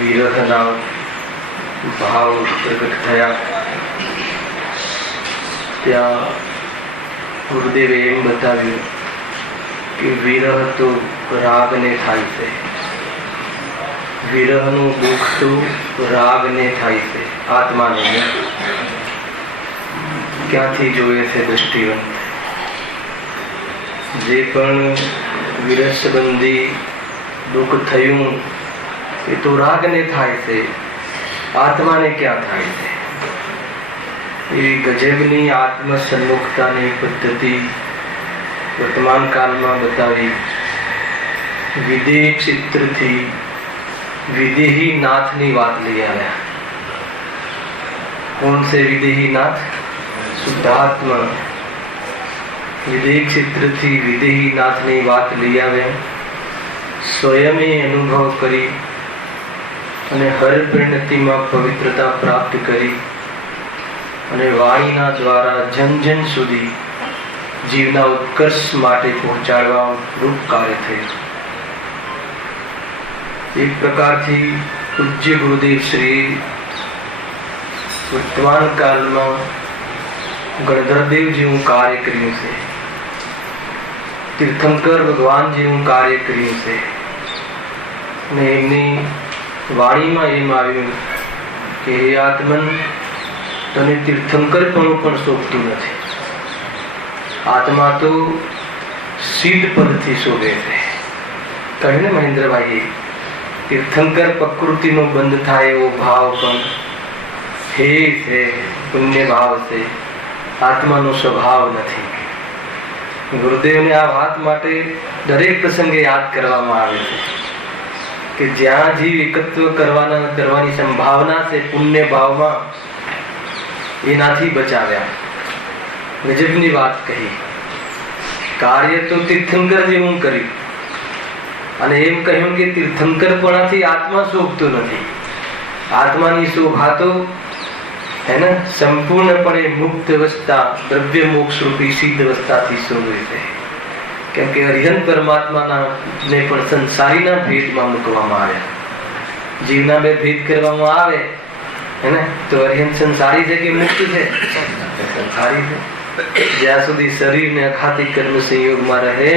વિરહના ભાવ પ્રગટ થયા ત્યાં ગુરુદેવે એમ બતાવ્યું કે વિરહ તો રાગને થાય છે, વિરહનું દુઃખ તો રાગને થાય છે, આત્માને ક્યાંથી જોયે છે દૃષ્ટિવંત? જે પણ વિરહ સંબંધી દુઃખ થયું એ તો રાગને થાય છે, આત્માને ક્યાં થાય છે? એવી ગજબની આત્મસન્મુખતાની પદ્ધતિ વર્તમાન કાળમાં બતાવી. વિદેહ ચિત્રથી વિદેહી નાથની વાત લઈ આવ્યા. કોણ છે વિદેહી નાથ? શુદ્ધાત્મા. વિદેહ ચિત્રથી વિદેહી નાથની વાત લઈ આવ્યા. સ્વયં અનુભવ કરી અને હર પરિણતિમાં પવિત્રતા પ્રાપ્ત કરી અને વાણીના દ્વારા જન જન સુધી જીવના ઉત્કર્ષ માટે પહોંચાડવા રૂપ કાર્ય થયું. એક પ્રકારથી પૂજ્ય ગુરુદેવ શ્રી વર્તમાન કાળમાં ગણધરદેવ જેવું કાર્ય કર્યું છે, તીર્થંકર ભગવાન જેવું કાર્ય કર્યું છે. અને એમની વાણીમાં એમ આવ્યું કે હે આત્મન, તને તીર્થંકરપણું પણ શોભતું નથી. આત્મા તો સિદ્ધ પદથી શોભે છે. કહ્યું ને મહેન્દ્રભાઈએ, તીર્થંકર પ્રકૃતિનો બંધ થાય એવો ભાવ પણ હે છે, પુણ્ય ભાવ છે, આત્માનો સ્વભાવ નથી. ગુરુદેવને આ વાત માટે દરેક પ્રસંગે યાદ કરવામાં આવે છે કે જ્યાં જીવ એકત્વ કરવાની સંભાવના છે પુણ્ય ભાવમાં, એનાથી બચાવ્યા. ગજબની વાત કહી. કાર્ય તો તીર્થંકર જેવું કર્યું અને એમ કહ્યું કે તીર્થંકરપણાથી આત્મા શોભતો નથી. આત્માની શોભા તો है ना સંપૂર્ણપણે મુક્ત અવસ્થા, દ્રવ્ય મોક્ષ રૂપી સિદ્ધ અવસ્થાથી શોભે છે. કેમ કે હરિહન પરમાત્માના ને પણ સંસારીના ભેદમાં મૂકવામાં આવ્યા. જીવના બે ભેદ કરવામાં આવે है ना, તો હરિહન સંસારી છે કે મુક્ત છે? સંસારી છે. જ્યાં સુધી શરીર ને અખાતી કર્મ સંયોગમાં રહે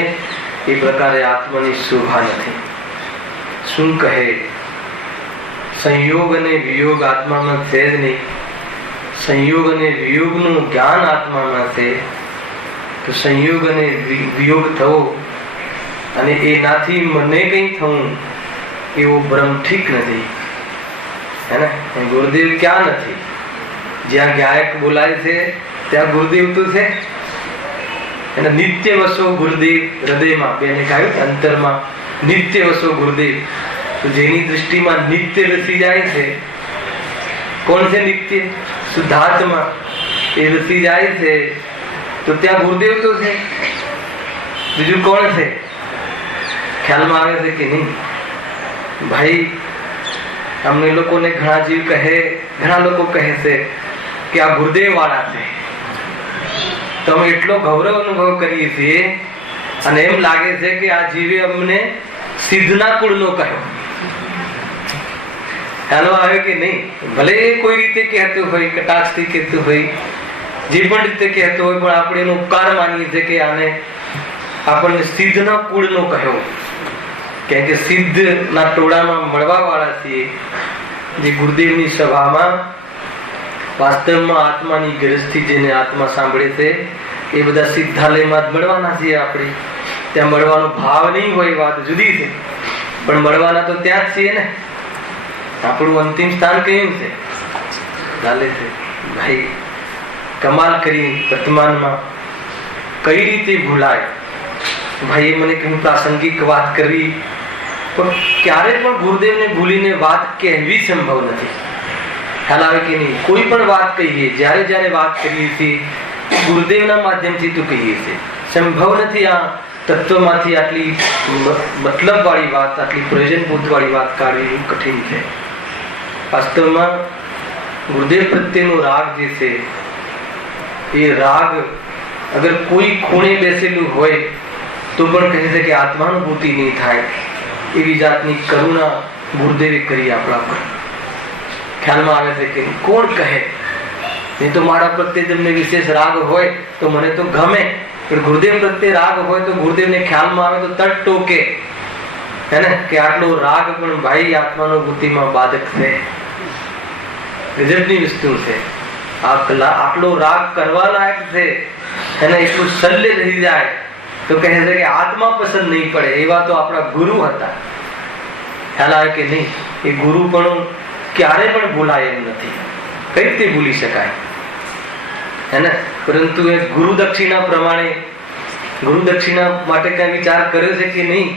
એ પ્રકારે આત્માની શોભા નથી. શું કહે? સંયોગ અને વિયોગ આત્મામાં છે જ નહીં. સંયોગ અને વિયોગનું જ્ઞાન આત્મામાં છે તો સંયોગ અને વિયોગ થવો અને એનાથી મને કંઈ થવું એવો ભ્રમ ઠીક નથી, હે ને? ગુરુદેવ ક્યાં નથી? જ્યાં ગાયક બોલાય છે ત્યાં ગુરુદેવ તો છે. અને નિત્ય વસો ગુરુદેવ હૃદયમાં, બેને કહ્યું અંતરમાં નિત્ય વસો ગુરુદેવ. તો જેની દૃષ્ટિમાં નિત્ય રસી જાય છે, કોણ છે નિત્ય? શુદ્ધાત્મા. એ રસી જાય છે તો ત્યાં ગુરુદેવ તો છે. બીજું કોણ છે? ખ્યાલમાં આવે છે કે નહીં? ભાઈ, અમને લોકોને ઘણા જીવ કહે, ઘણા લોકો કહે છે કે આ ગુરુદેવ વાળા છે. તો અમે એટલો ગૌરવ અનુભવ કરીએ છીએ અને એમ લાગે છે કે આ જીવે અમને સિદ્ધના કુળનો કહ્યો. ખ્યાલ આવે કે નહીં? ભલે કોઈ રીતે કહેતું હોય, કટાક્ષથી કહેતું હોય, જે પણ રીતે કહેતો હોય, પણ આપણે એનો ઉપકાર માનીએ છીએ કે આને આપણને સિદ્ધના કુળનો કહ્યો, કેમ કે સિદ્ધના ટોળામાં મળવા વાળા છીએ. જે ગુરુદેવની સભામાં વાસ્તવમાં આત્માની ગરજથી જેને આત્મા સાંભળે છે એ બધા સિદ્ધાલયમાં જ મળવાના છીએ. આપણે ત્યાં મળવાનો ભાવ નહીં હોય વાત જુદી છે, પણ મળવાના તો ત્યાં જ છીએ ને. આપણું અંતિમ સ્થાન કયું છે? ચાલે છે ભાઈ. કમાલ કરી વર્તમાનમાં કઈ રીતે ભૂલાય ભાઈ. મને કહ્યું પ્રાસંગિક વાત કરવી, પણ ક્યારે પણ ગુરુદેવને ભૂલીને વાત કહેવી સંભવ નથી. ખ્યાલ આવે કે નહીં? કોઈ પણ વાત કહીએ, જ્યારે જ્યારે વાત કરીએ છીએ ગુરુદેવના માધ્યમથી તો કહીએ છીએ. સંભવ નથી આ તત્વમાંથી આટલી મતલબ વાળી વાત, આટલી પ્રયોજનભૂત વાળી વાત કાઢવી કઠિન છે. વાસ્તવમાં ગુરુદેવ પ્રત્યેનો રાગ જે છે એ રાગ અગર કોઈ ખૂણે બેસેલું હોય તો પણ કહે છે કે આત્માનુભૂતિ નહીં થાય એવી જાતની કરુણા ગુરુદેવે કરી આપણા પર. ખ્યાલમાં આવે છે કે કોણ કહે? નહીં તો મારા પ્રત્યે તમને વિશેષ રાગ હોય તો મને તો ગમે, પણ ગુરુદેવ પ્રત્યે રાગ હોય તો ગુરુદેવને ખ્યાલમાં આવે તો તટ ટોકે, હે ને, કે આટલો રાગ પણ ભાઈ આત્માનુભૂતિમાં બાધક છે. ગજબની વસ્તુ છે. આટલો રાગ કરવા લાયક છે, એને એટલું શલ્ય રહી જાય તો કહે છે કે આત્મા પસંદ નહીં પડે. એવા તો આપણા ગુરુ હતા. ખ્યાલ આવે કે નહીં? એ ગુરુ પણ ક્યારે પણ ભૂલાય એમ નથી. કઈ રીતે ભૂલી શકાય, હે ને? પરંતુ એ ગુરુ દક્ષિણા પ્રમાણે ગુરુ દક્ષિણા માટે કઈ વિચાર કર્યો છે કે નહીં?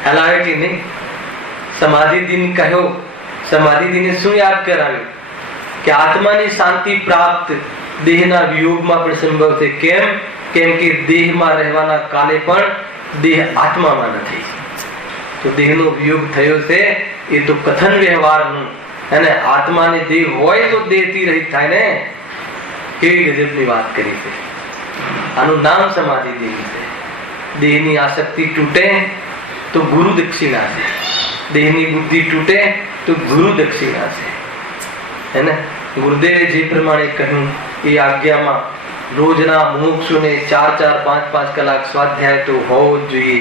ખ્યાલ આવે કે નહીં? સમાધિ દિન કહ્યો. સમાધિ દિને શું યાદ કરાવ્યું? કે આત્માની શાંતિ પ્રાપ્ત દેહના વિયોગમાં પણ સંભવ છે. કેમ? કેમ કે દેહમાં રહેવાના કાલે પણ દેહ આત્મામાં નથી. તો દેહનો વિયોગ થયો છે એ તો કથન વ્યવહારનું, અને આત્માને દેહ હોય તો દેહથી રહિત થાય ને. કેવી ગજબની વાત કરી છે. આનું નામ સમાધિ દિન છે. દેહની આસક્તિ તૂટે તો ગુરુ દક્ષિણા છે. દેહની બુદ્ધિ તૂટે તો ગુરુ દક્ષિણા છે, હે ને? ગુરુદેવે જે પ્રમાણે કહ્યું એ આજ્ઞામાં રોજના મુમુક્ષુને 4-5 કલાક સ્વાધ્યાય તો હોવો જ જોઈએ.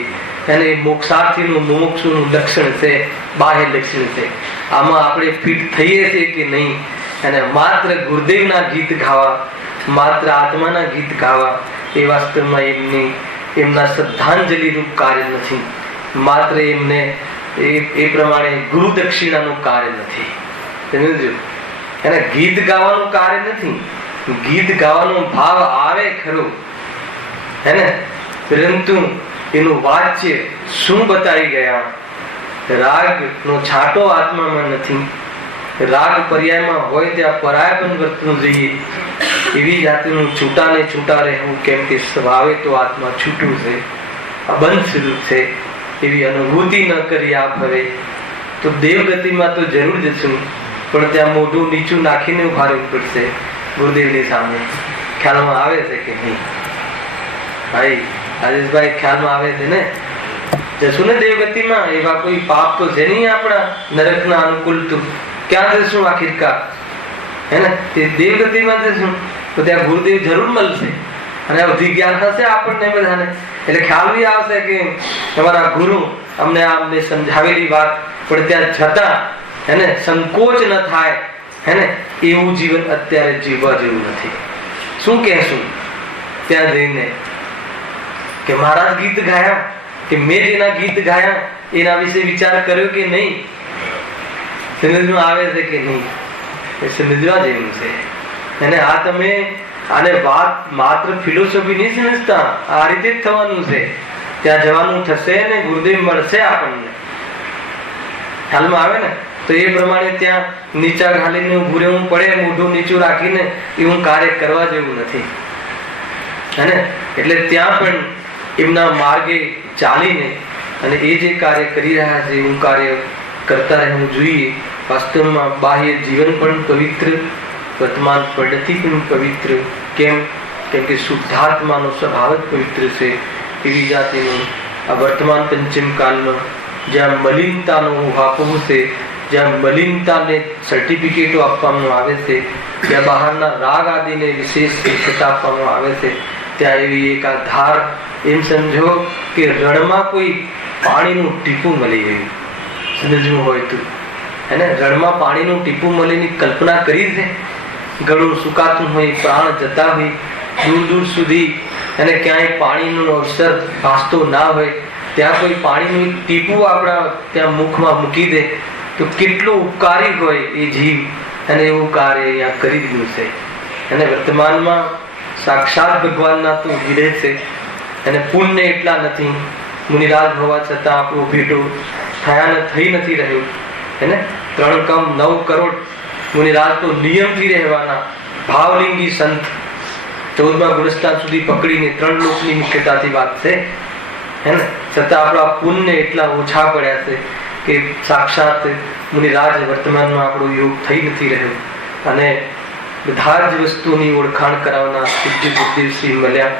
અને મોક્ષાર્થીનું મુમુક્ષુનું લક્ષણ છે, બાહ્ય લક્ષણ છે. આમાં આપણે ફિટ થઈએ છીએ કે નહીં? અને માત્ર ગુરુદેવના ગીત ગાવા, માત્ર આત્માના ગીત ગાવા એ વાસ્તવમાં એમના શ્રદ્ધાંજલિ રૂપ કાર્ય નથી. માત્ર એમને એ પ્રમાણે ગુરુ દક્ષિણાનું કાર્ય નથી. સમજો? એને ગીત ગાવાનું કાર્ય નથી. ગીત ગાવાનો ભાવ આવે ખરો, હે ને? પરંતુ એનું વાચ્ય શું બતાવી ગયા? રાગ નો છાંટો આત્મામાં નથી. રાગ પર્યાયમાં હોય ત્યાં પરાય પણ વર્તવું જોઈએ. એવી જાતનું છૂટા ને છૂટા રહેવું, કેમ કે સ્વભાવે તો આત્મા છૂટું છે, અબંધ સ્વરૂપ છે. એવી અનુભૂતિ ન કરી આપ હવે તો દેવગતિમાં તો જરૂર જશું, પણ ત્યાં મોઢું નીચું નાખીને ઉભા રહેવું પડશે ગુરુદેવની સામે. ખ્યાલમાં આવે છે કે નહીં ભાઈ? રાજેશભાઈ, ખ્યાલમાં આવે છે ને? જશું ને દેવગતિમાં? એવા કોઈ પાપ તો છે નહીં આપણા નરકના અનુકૂળ. તો ક્યાં જશું આખિરકાર, હે ને? તે દેવગતિમાં જશું તો ત્યાં ગુરુદેવ જરૂર મળશે, અને અવધિ જ્ઞાન હશે આપણને બધાને. એટલે ખ્યાલ બી આવશે કે તમારા ગુરુ અમને સમજાવેલી વાત, પણ ત્યાં જતા એને સંકોચ ન થાય, હે ને? એવું જીવન અત્યારે જીવવા જેવું નથી. શું કહેશું ત્યાં જઈને? કે મહારાજ ગીત ગાયા, કે મેં જેના ગીત ગાયા એના વિશે વિચાર કર્યો કે નહીં? સમજમાં આવે છે કે નહીં? એ સમજવા જેવું છે. અને આ તમે આને વાત માત્ર ફિલોસોફી નહીં સમજતા. આ રીતે જ થવાનું છે. ત્યાં જવાનું થશે ને ગુરુદેવ મળશે આપણને. ખ્યાલમાં આવે ને? તો એ પ્રમાણે ત્યાં નીચા ઘાલીને ઉભું રહેવું પડે, મોઢું નીચું રાખીને. એવું કાર્ય કરવા જેવું નથી, હે ને? એટલે ત્યાં પણ એમના માર્ગે ચાલીને અને એ જે કાર્ય કરી રહ્યા છે એવું કાર્ય કરતા રહેવું જોઈએ. વાસ્તવમાં બાહ્ય જીવન પણ પવિત્ર, વર્તમાન પદ્ધતિ પણ પવિત્ર. કેમ? કેમ કે શુદ્ધાત્માનો સ્વભાવ જ પવિત્ર છે. એવી જાતિનું આ વર્તમાન પંચમ કાલનો જ્યાં મલિનતાનો ઉહાપોહ છે જ્યાં મલિનતાને સર્ટિફિકેટો આપવામાં આવે છે, જ્યાં બહારના રાગ આદિને વિશેષ સ્વચ્છતા આપવામાં આવે છે, ત્યાં એવી એક આ ધાર, એમ સમજો કે રણમાં કોઈ પાણીનું ટીપું મળી ગયું, સમજવું હોય તો હે ને, રણમાં પાણીનું ટીપું મળીની કલ્પના કરી છે. ગળું સુકાતું હોય, પ્રાણ જતા હોય, દૂર દૂર સુધી અને ક્યાંય પાણીનો અવસર ભાસતો ના હોય, ત્યાં કોઈ પાણીનું ટીપું આપણા ત્યાં મુખમાં મૂકી દે તો કેટલું ઉપકારી હોય એ જીવ, અને એવું કાર્ય અહીંયા કરી દીધું છે. અને વર્તમાનમાં સાક્ષાત ભગવાનના તો વિધે છે, અને પુણ્ય એટલા નથી, મુનિરાજ હોવા છતાં આપણું ભેટો થઈ નથી રહ્યું. એને 3 કમ 9 કરોડ મુનિરાજ તો નિયમથી રહેવાના, ભાવલિંગી સંત 14મા ગુણસ્થાન સુધી પકડીને 3 લોકની મુખ્યતાથી વાત છે. હે ને, છતાં આપણા પુણ્ય એટલા ઓછા પડ્યા છે કે સાક્ષાત મુનિરાજ વર્તમાનમાં આપણો યોગ થઈ નથી રહ્યો. અને બધા જ વસ્તુની ઓળખાણ કરાવનાર સિદ્ધિ બુદ્ધિશ્રી મળ્યા,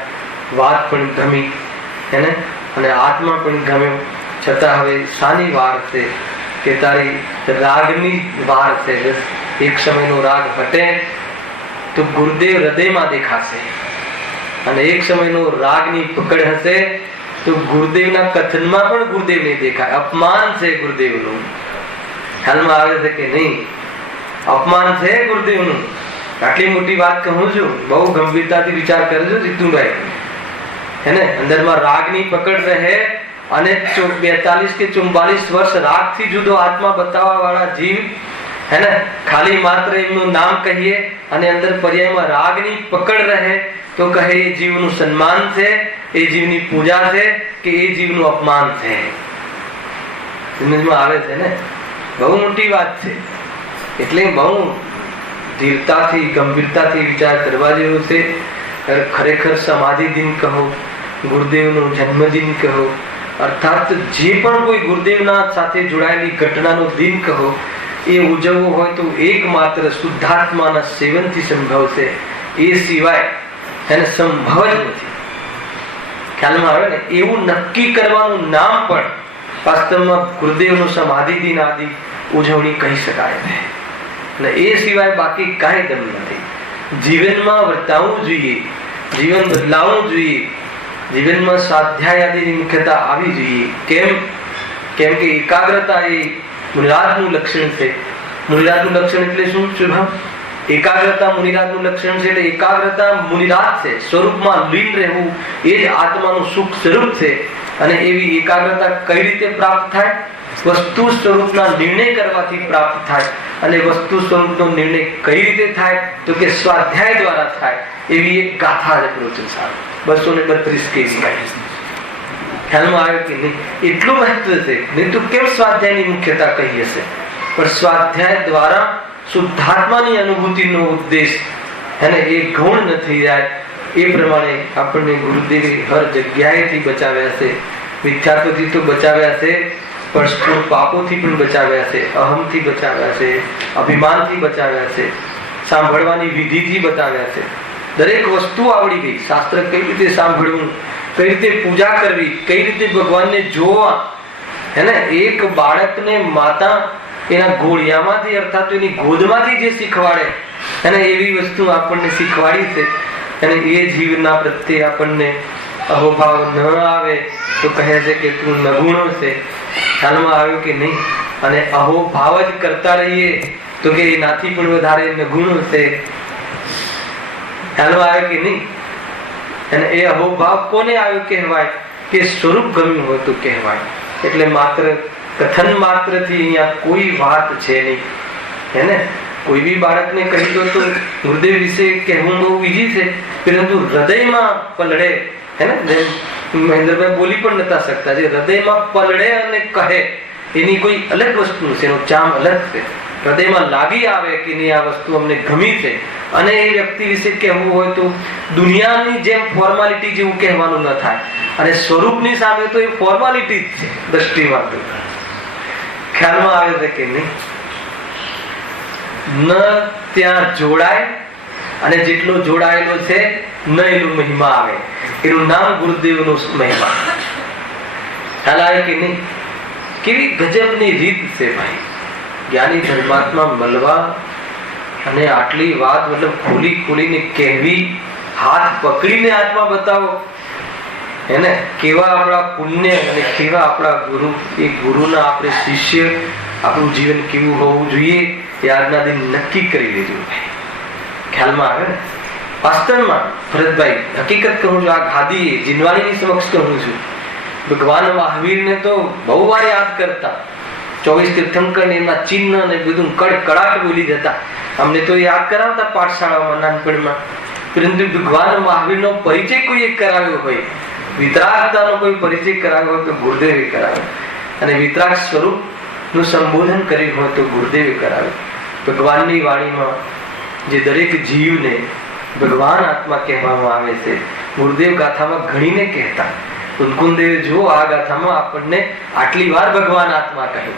વાત પણ ગમી, એને અને આત્મા પણ ગમ્યો. છતાં હવે શાની વાર છે કે તારી રાગની વાર છે. એક સમયનો રાગ હટે તો ગુરુદેવ હૃદયમાં દેખાશે, અને એક સમયનો રાગની પકડ હશે તો ગુરુદેવના કથનમાં પણ ગુરુદેવ નહીં દેખાય. અપમાન છે ગુરુદેવનું. ખ્યાલમાં આવે છે કે નહીં? અપમાન છે ગુરુદેવનું. આટલી મોટી વાત કહું છું, બહુ ગંભીરતાથી વિચાર કરજો જીતુભાઈ. હે ને, અંદરમાં રાગની પકડ રહે અને 42 કે 44 વર્ષ રાગથી જુદો આત્મા બતાવવા વાળા જીવ, હે ને, ખાલી માત્ર એમનું નામ કહીએ અને અંદર પર્યાયમાં રાગની પકડ રહે તો કહે એ જીવનું સન્માન છે, એ જીવની પૂજા છે કે એ જીવનું અપમાન છે. સમજમાં આવે છે ને? બહુ મોટી વાત છે. એટલે બહુ ધીરતાથી ગંભીરતાથી વિચાર કરવા જેવો છે. ખરેખર સમાધિ દિન કહો, ગુરુદેવનો જન્મદિન કહો, અર્થાત જે પણ કોઈ ગુરુદેવના સાથે જોડાયેલી ઘટનાનો દિન કહો, એ ઉજવવો હોય તો એકમાત્ર શુદ્ધાત્માના સેવનથી સંભવ છે. એ સિવાય એને સંભવ જ નથી. ખ્યાલમાં આવે ને? એવું નક્કી કરવાનું નામ પણ વાસ્તવમાં ગુરુદેવનો સમાધિ દિન આદિ ઉજવણી કહી શકાય છે. અને એ સિવાય બાકી કાંઈ દમ નથી. જીવનમાં વર્તાવવું જોઈએ, જીવન બદલાવવું જોઈએ, જીવનમાં સ્વાધ્યાય આદિની મુખ્યતા આવી જોઈએ. કેમ કે એકાગ્રતા એ મુનિરાજનું લક્ષણ છે. મુનિરાજનું લક્ષણ એટલે શું? શુભમ, એકાગ્રતા મુનિરાજનું લક્ષણ છે. એટલે એકાગ્રતા મુનિરાજ છે. સ્વરૂપમાં લીન રહેવું એ જ આત્માનું સુખ સ્વરૂપ છે. અને એવી એકાગ્રતા કઈ રીતે પ્રાપ્ત થાય? વસ્તુ સ્વરૂપના નિર્ણય કરવાથી પ્રાપ્ત થાય. અને વસ્તુ સ્વરૂપનો નિર્ણય કઈ રીતે થાય? તો કે સ્વાધ્યાય દ્વારા થાય. એવી એક ગાથા જ પ્રવચન સારું 232 કેવી ખ્યાલમાં આવ્યો કે નહીં? એટલું મહત્વ છે. નહીં તો કેમ સ્વાધ્યાયની મુખ્યતા કહી હશે? પણ સ્વાધ્યાય દ્વારા શુદ્ધાત્માની અનુભૂતિનો ઉદ્દેશ એને એ ગૌણ ન થઈ જાય એ પ્રમાણે આપણને ગુરુદેવે હર જગ્યાએથી બચાવ્યા છે. મિથ્યાત્વથી તો બચાવ્યા છે, પણ સ્થૂળ પાપોથી પણ બચાવ્યા છે, અહમથી બચાવ્યા છે, અભિમાનથી બચાવ્યા છે, સાંભળવાની વિધિથી બતાવ્યા છે. દરેક વસ્તુ આવડી ગઈ. શાસ્ત્ર કઈ રીતે સાંભળવું, કઈ રીતે પૂજા કરવી, કઈ રીતે ભગવાનને જોવા. હે ને, એક બાળકને માતા એના ઘોડિયામાંથી અર્થાત એની ગોદમાંથી જે શીખવાડે, અને એવી વસ્તુ આપણને શીખવાડી છે. અને એ જીવના પ્રત્યે આપણને અહોભાવ ન આવે તો કહે છે કે તું નગુણો છે. ખ્યાલમાં આવ્યો કે નહીં? અને અહોભાવ જ કરતા રહીએ તો કે એનાથી પણ વધારે નગુણો છે. ખ્યાલમાં આવ્યો કે નહીં? અને એ અહોભાવ કોને આવ્યો કહેવાય? કે સ્વરૂપ ગમ્યું હોય તો કહેવાય. એટલે માત્ર કથન માત્રથી અહીંયા કોઈ વાત છે નહીં. હે ને, કોઈ બી બાળકને કહી દો તો ગુરુદેવ વિશે કહેવું બહુ ઈજી છે, પરંતુ હૃદયમાં પલળે. હે ને, મહેન્દ્રભાઈ બોલી પણ નતા શકતા. જે હૃદયમાં પલળે અને કહે એની કોઈ અલગ વસ્તુ છે, એનો ચામ અલગ છે. હૃદયમાં લાગી આવે કે નહીં આ વસ્તુ અમને ગમી છે, અને એ વ્યક્તિ વિશે કહેવું હોય તો દુનિયાની જેમ ફોર્માલિટી જેવું કહેવાનું ન થાય. અને સ્વરૂપની સામે તો એ ફોર્માલિટી જ છે દ્રષ્ટિમાં. તો ખ્યાલમાં આવે છે કે નહીં? ન ત્યાં જોડાય, અને જેટલો જોડાયેલો છે ન એનો મહિમા આવે. એનું નામ ગુરુદેવનો મહિમા. ખ્યાલ આવે કે નહીં? કેવી ગજબની રીત છે ભાઈ. જ્ઞાની ધર્માત્મા મળવા અને આટલી વાત મતલબ ખોલી ખોલીને કહેવી, હાથ પકડીને આત્મા બતાવો, એને કેવા આપણા પુણ્ય અને કેવા આપણા ગુરુ, એ ગુરુના આપણે શિષ્ય, આપણું જીવન કેવું હોવું જોઈએ એ આજના દિન નક્કી કરી લેજો. ખ્યાલમાં આવે ને? વાસ્તવમાં ભરતભાઈ હકીકત કહું છું, આ ગાદી જીનવાણીની સમક્ષ કહું છું, ભગવાન મહાવીરને તો બહુ વાર યાદ કરતા, 24 તીર્થંકર એમાં ચિહ્ન ને બધું કડકડાટ બોલી જતા, અમને તો યાદ કરાવતા પાઠશાળામાં નાનપણમાં. પરંતુ ભગવાન મહાવીરનો પરિચય કોઈ કરાવ્યો હોય, વિતરાગતાનો કોઈ પરિચય કરાવ્યો હોય તો ગુરુદેવે કરાવ્યો, અને વિતરાગ સ્વરૂપ નું સંબોધન કર્યું હોય તો ગુરુદેવે કરાવ્યું. ભગવાનની વાણીમાં જે દરેક જીવને ભગવાન આત્મા કહેવામાં આવે છે, ગુરુદેવ ગાથામાં ઘણીને કહેતા. કુંદકુંદેવ જો આ ગાથામાં આપણને આટલી વાર ભગવાન આત્મા કહ્યું,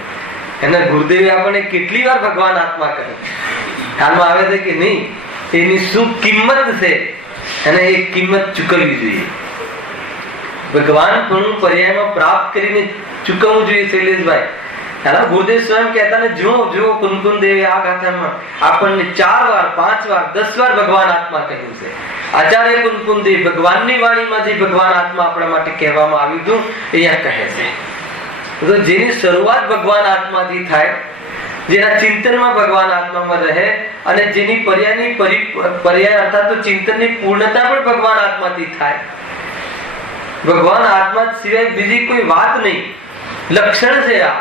એને ગુરુદેવે આપણને કેટલી વાર ભગવાન આત્મા કહ્યું, ખ્યાલમાં આવે છે કે નહીં? એની શું કિંમત છે, અને એ કિંમત ચૂકવવી જોઈએ. ભગવાન પણ પર્યાયમાં પ્રાપ્ત કરીને ચૂકવવું જોઈએ. શૈલેષભાઈ, ગુરુદેવ સ્વયં કહેતા ને, જો કુંદકુંદેવે આ ગાથામાં આપણને 4 વાર 5 વાર 10 વાર ભગવાન આત્મા કહ્યું છે. આચાર્ય કુંદકુંદેવ ભગવાનની વાણીમાં જે ભગવાન આત્મા આપણા માટે કહેવામાં આવ્યું હતું અહીંયા કહે છે. તો જેની શરૂઆત ભગવાન આત્માથી થાય, જેના ચિંતનમાં ભગવાન આત્મામાં રહે, અને જેની પર્યાય અર્થાત તો ચિંતનની પૂર્ણતા પણ ભગવાન આત્માથી થાય. ભગવાન આત્મા સિવાય બીજી કોઈ વાત નહીં. લક્ષણ છે આ,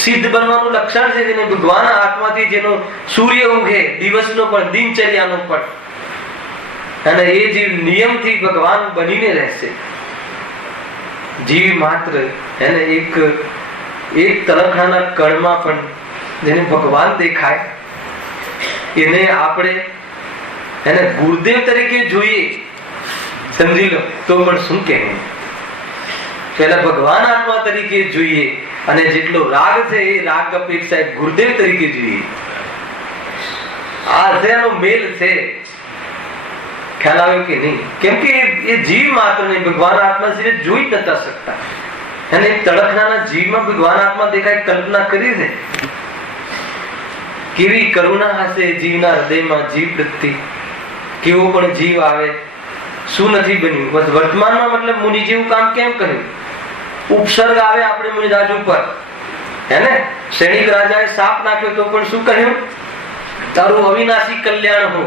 સિદ્ધ બનવાનું લક્ષણ છે. જેને ભગવાન આત્માથી જેનો સૂર્ય ઉગે દિવસનો પણ, દિનચર્યાનો પણ, અને એ જીવ નિયમથી ભગવાન બનીને રહેશે. જીવ માત્ર એને એક તલખાના કણમાં પણ જેને ભગવાન દેખાય, એને આપણે એને ગુરુદેવ તરીકે જોઈએ, સમજી લો તો પણ શું કહેવું. પેલા ભગવાન આત્મા તરીકે જોઈએ, અને જેટલો રાગ છે એ રાગ અપેક્ષા ગુરુદેવ તરીકે જોઈએ. આ જેનો મેલ છે. ખ્યાલ આવ્યો કે નહીં? કેમ કે એ જીવ માત્ર નહીં, ભગવાન આત્મા છે જોઈ નતા શકતા, અને તડકના જીવમાં ભગવાન આત્મા દેખાય, કલ્પના કરી છે. કેવી કરુણા હશે જીવના હૃદયમાં, જીવ પ્રત્યે કેવો પણ જીવ આવે. શું નથી બન્યું? બસ વર્તમાનમાં મતલબ મુનિ જેવું કામ કેમ કર્યું? ઉપસર્ગ આવે આપણે મુનિરાજ ઉપર, હે ને? સૈનિક રાજાએ સાપ નાખ્યો તો પણ શું કહ્યું? તારું અવિનાશી કલ્યાણ હો.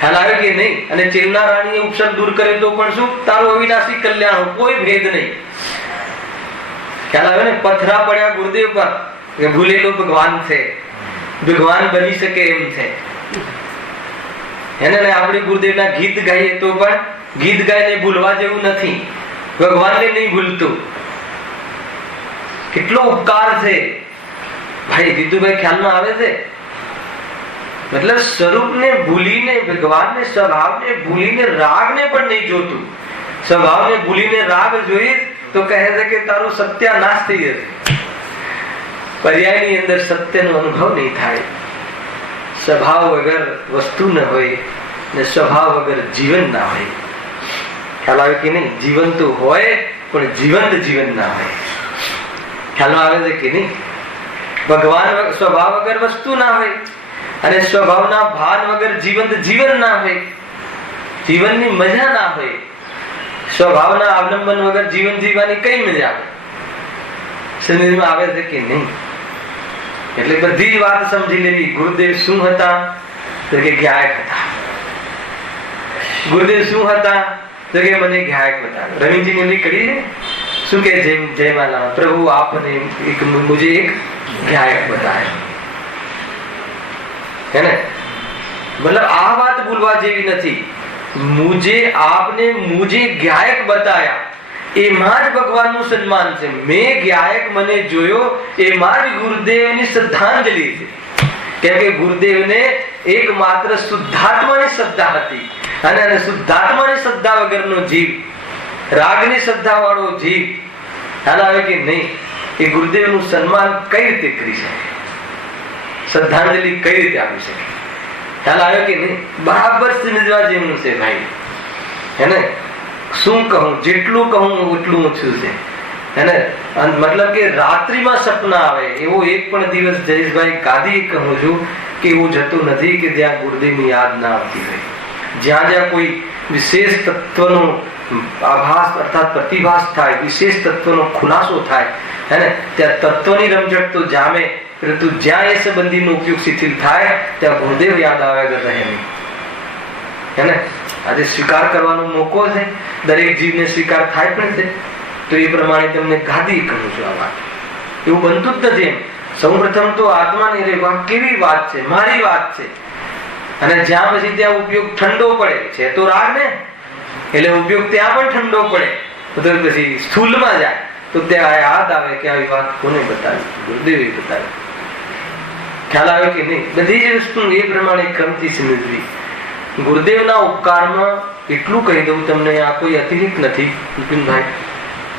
ખ્યાલ આવે કે નહીં? અને ચેલના રાણીએ ઉપસર્ગ દૂર કરે તો પણ શું? તારું અવિનાશી કલ્યાણ હો. કોઈ ભેદ નહીં. ખ્યાલ આવે ને? પથરા પડ્યા ગુરુદેવ પર, ભૂલેલો ભગવાન છે, ભગવાન બની શકે એમ છે. એને આપણે ગુરુદેવના ગીત ગાઈએ તો પણ ગીત ગાઈને ભૂલવા જેવું નથી, ભગવાનને નહીં ભૂલતું. કેટલો ઉપકાર છે ભાઈ. દીદુભાઈ ખ્યાલમાં આવે છે? મતલબ સ્વરૂપને ભૂલીને, ભગવાનને સ્વભાવને ભૂલીને રાગને પણ નહીં જોતું. સ્વભાવને ભૂલીને રાગ જોઈશ તો કહે છે કે તારું સત્યાનાશ થઈ જશે. પર્યાયની અંદર સત્યનો અનુભવ નહીં થાય. સ્વભાવ વગર વસ્તુ ન હોય, ને સ્વભાવ વગર જીવન ના હોય. ખ્યાલ આવે કે નહીં? જીવન તો હોય પણ જીવંત જીવન ના હોય. ખ્યાલમાં આવે છે કે નહીં? ભગવાન સ્વભાવ વગર વસ્તુ ના હોય, અને સ્વભાવના ભાન વગર જીવંત જીવન ના હોય. જીવનની મજા ના હોય. સ્વભાવના અવલંબન વગર જીવન જીવવાની કઈ મજા આવે? સમજમાં આવે છે કે નહીં? એટલે બધી જ વાત સમજી લેવી. ગુરુદેવ શું હતા? તો કે ગાયક હતા. ગુરુદેવ શું હતા? તો કે મને ગાયક બતાવ્યો. રવિજી ને કરી છે શું કે જય માલા પ્રભુ આપને મુझे एक गायक बताया, है ना? मतलब આ વાત ભૂલવા જેવી નથી. મુझे आपने मुझे गायक बताया, એમાં જ ભગવાનનું સન્માન છે. મેં ગાયક મને જોયો, એમાં જ ગુરુદેવની શ્રદ્ધાંજલિ છે. કેમ કે ગુરુદેવને એકમાત્ર શુદ્ધાત્માની શ્રદ્ધા હતી, અને શુદ્ધાત્માની શ્રદ્ધા વગરનો જીવ, રાગની શ્રદ્ધા વાળો જીવ, ખ્યાલ આવે કે નહીં? એ ગુરુદેવનું સન્માન કઈ રીતે કરી શકે? શ્રદ્ધાંજલિ કઈ રીતે આપી શકે? ખ્યાલ આવ્યો કે નહીં? બરાબર સમજવા જેવું છે ભાઈ, હે ને? શું કહું? જેટલું કહું એટલું ઓછું છે. એને મતલબ કે રાત્રિમાં સપના આવે એવો એક પણ દિવસ જયેશભાઈ ગાદી કહું છું કે એવું જતું નથી કે જ્યાં ગુરુદેવની યાદ ના આવતી હોય. જ્યાં જ્યાં કોઈ વિશેષ તત્વનો આભાસ અર્થાત પ્રતિભાસ થાય, વિશેષ તત્વનો ખુલાસો થાય હે ને, ત્યાં તત્વની રમઝટ તો જામે, પરંતુ જ્યાં એ સંબંધીનો ઉપયોગ શિથિલ થાય ત્યાં ગુરુદેવ યાદ આવે રહે નહીં હે ને. આજે સ્વીકાર કરવાનો મોકો છે, દરેક જીવને સ્વીકાર થાય પણ છે, તો એ પ્રમાણે તમને ગાદી કહું છું. આ વાત એવું બનતું જ નથી. એમ સૌ પ્રથમ તો આત્માની રેવા કેવી વાત છે, મારી વાત છે, અને જ્યાં પછી ત્યાં ઉપયોગ ઠંડો પડે છે તો રાગ ને, એટલે ઉપયોગ ત્યાં પણ ઠંડો પડે તો પછી સ્થૂલમાં જાય તો ત્યાં યાદ આવે કે આવી વાત કોને બતાવી, ગુરુદેવે બતાવી. ખ્યાલ આવ્યો કે નહીં? બધી જ વસ્તુ એ પ્રમાણે ક્રમથી સમજવી. ગુરુદેવના ઉપકારમાં એટલું કહી દઉં તમને, આ કોઈ અતિરિક્ત નથી વિપિનભાઈ,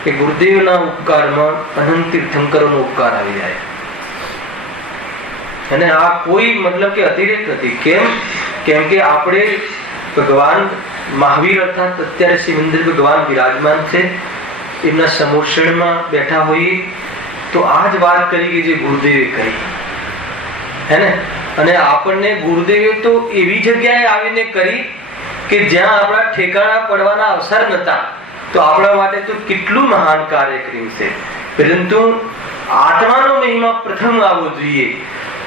કે ગુરુદેવના ઉપકારમાં અનંત તીર્થંકરોનો ઉપકાર આવી જાય, અને આ કોઈ મતલબ કે અતિરિક્ત નથી. કેમ કે આપણે ભગવાન મહાવીર અર્થાત અત્યારે શિવેન્દ્ર ભગવાન વિરાજમાન છે, એમના સમોષણમાં બેઠા હોઈએ તો આ જ વાત કરી જે ગુરુદેવે કરી હે ને. અને આપણને ગુરુદેવે તો એવી જગ્યાએ આવીને કરી કે જ્યાં આપણા ઠેકાણા પડવાના અવસર નતા, તો આપણા માટે તો કેટલું મહાન કાર્ય કર્યું છે. પરંતુ આત્માનો મહિમા પ્રથમ આવવો જોઈએ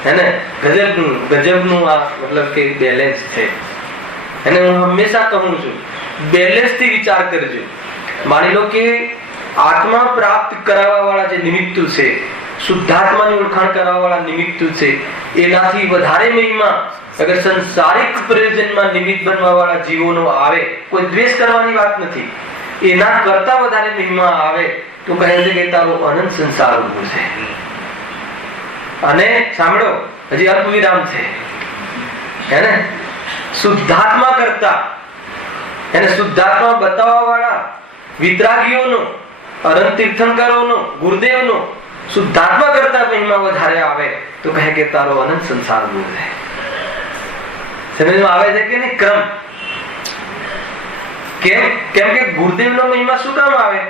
હે ને. ગજબનું આ મતલબ કે બેલેન્સ છે. અને હું હંમેશા કહું છું, બેલેન્સ થી વિચાર કરજો. માની લો કે આત્મા પ્રાપ્ત કરાવવા વાળા જે નિમિત્તો છે, શુદ્ધાત્માની ઓળખાણ કરાવવા વાળા નિમિત્તો છે, એનાથી વધારે મહિમા અગર સંસારિક પ્રયોજનમાં નિમિત્ત બનવા વાળા જીવોનો આવે, કોઈ દ્વેષ કરવાની વાત નથી, એના કરતા વધારે મહિમા આવે તો કહે છે કે તારો અનંત સંસાર ઉભો છે. અને સાંભળો, હજી અલ્પ વિરામ છે હે ને. શુદ્ધાત્મા કરતા એને શુદ્ધાત્મા બતાવવા વાળા વિતરાગીઓનો, અનંત તીર્થંકરોનો, ગુરુદેવનો શુદ્ધાત્મા કરતા મહિમા વધારે આવે તો કહે કે તારો અનંત સંસાર ઉભો છે. સમજમાં આવે છે કે નહીં? ક્રમ કેમ કે ગુરુદેવનો મહિમા શું કામ આવે?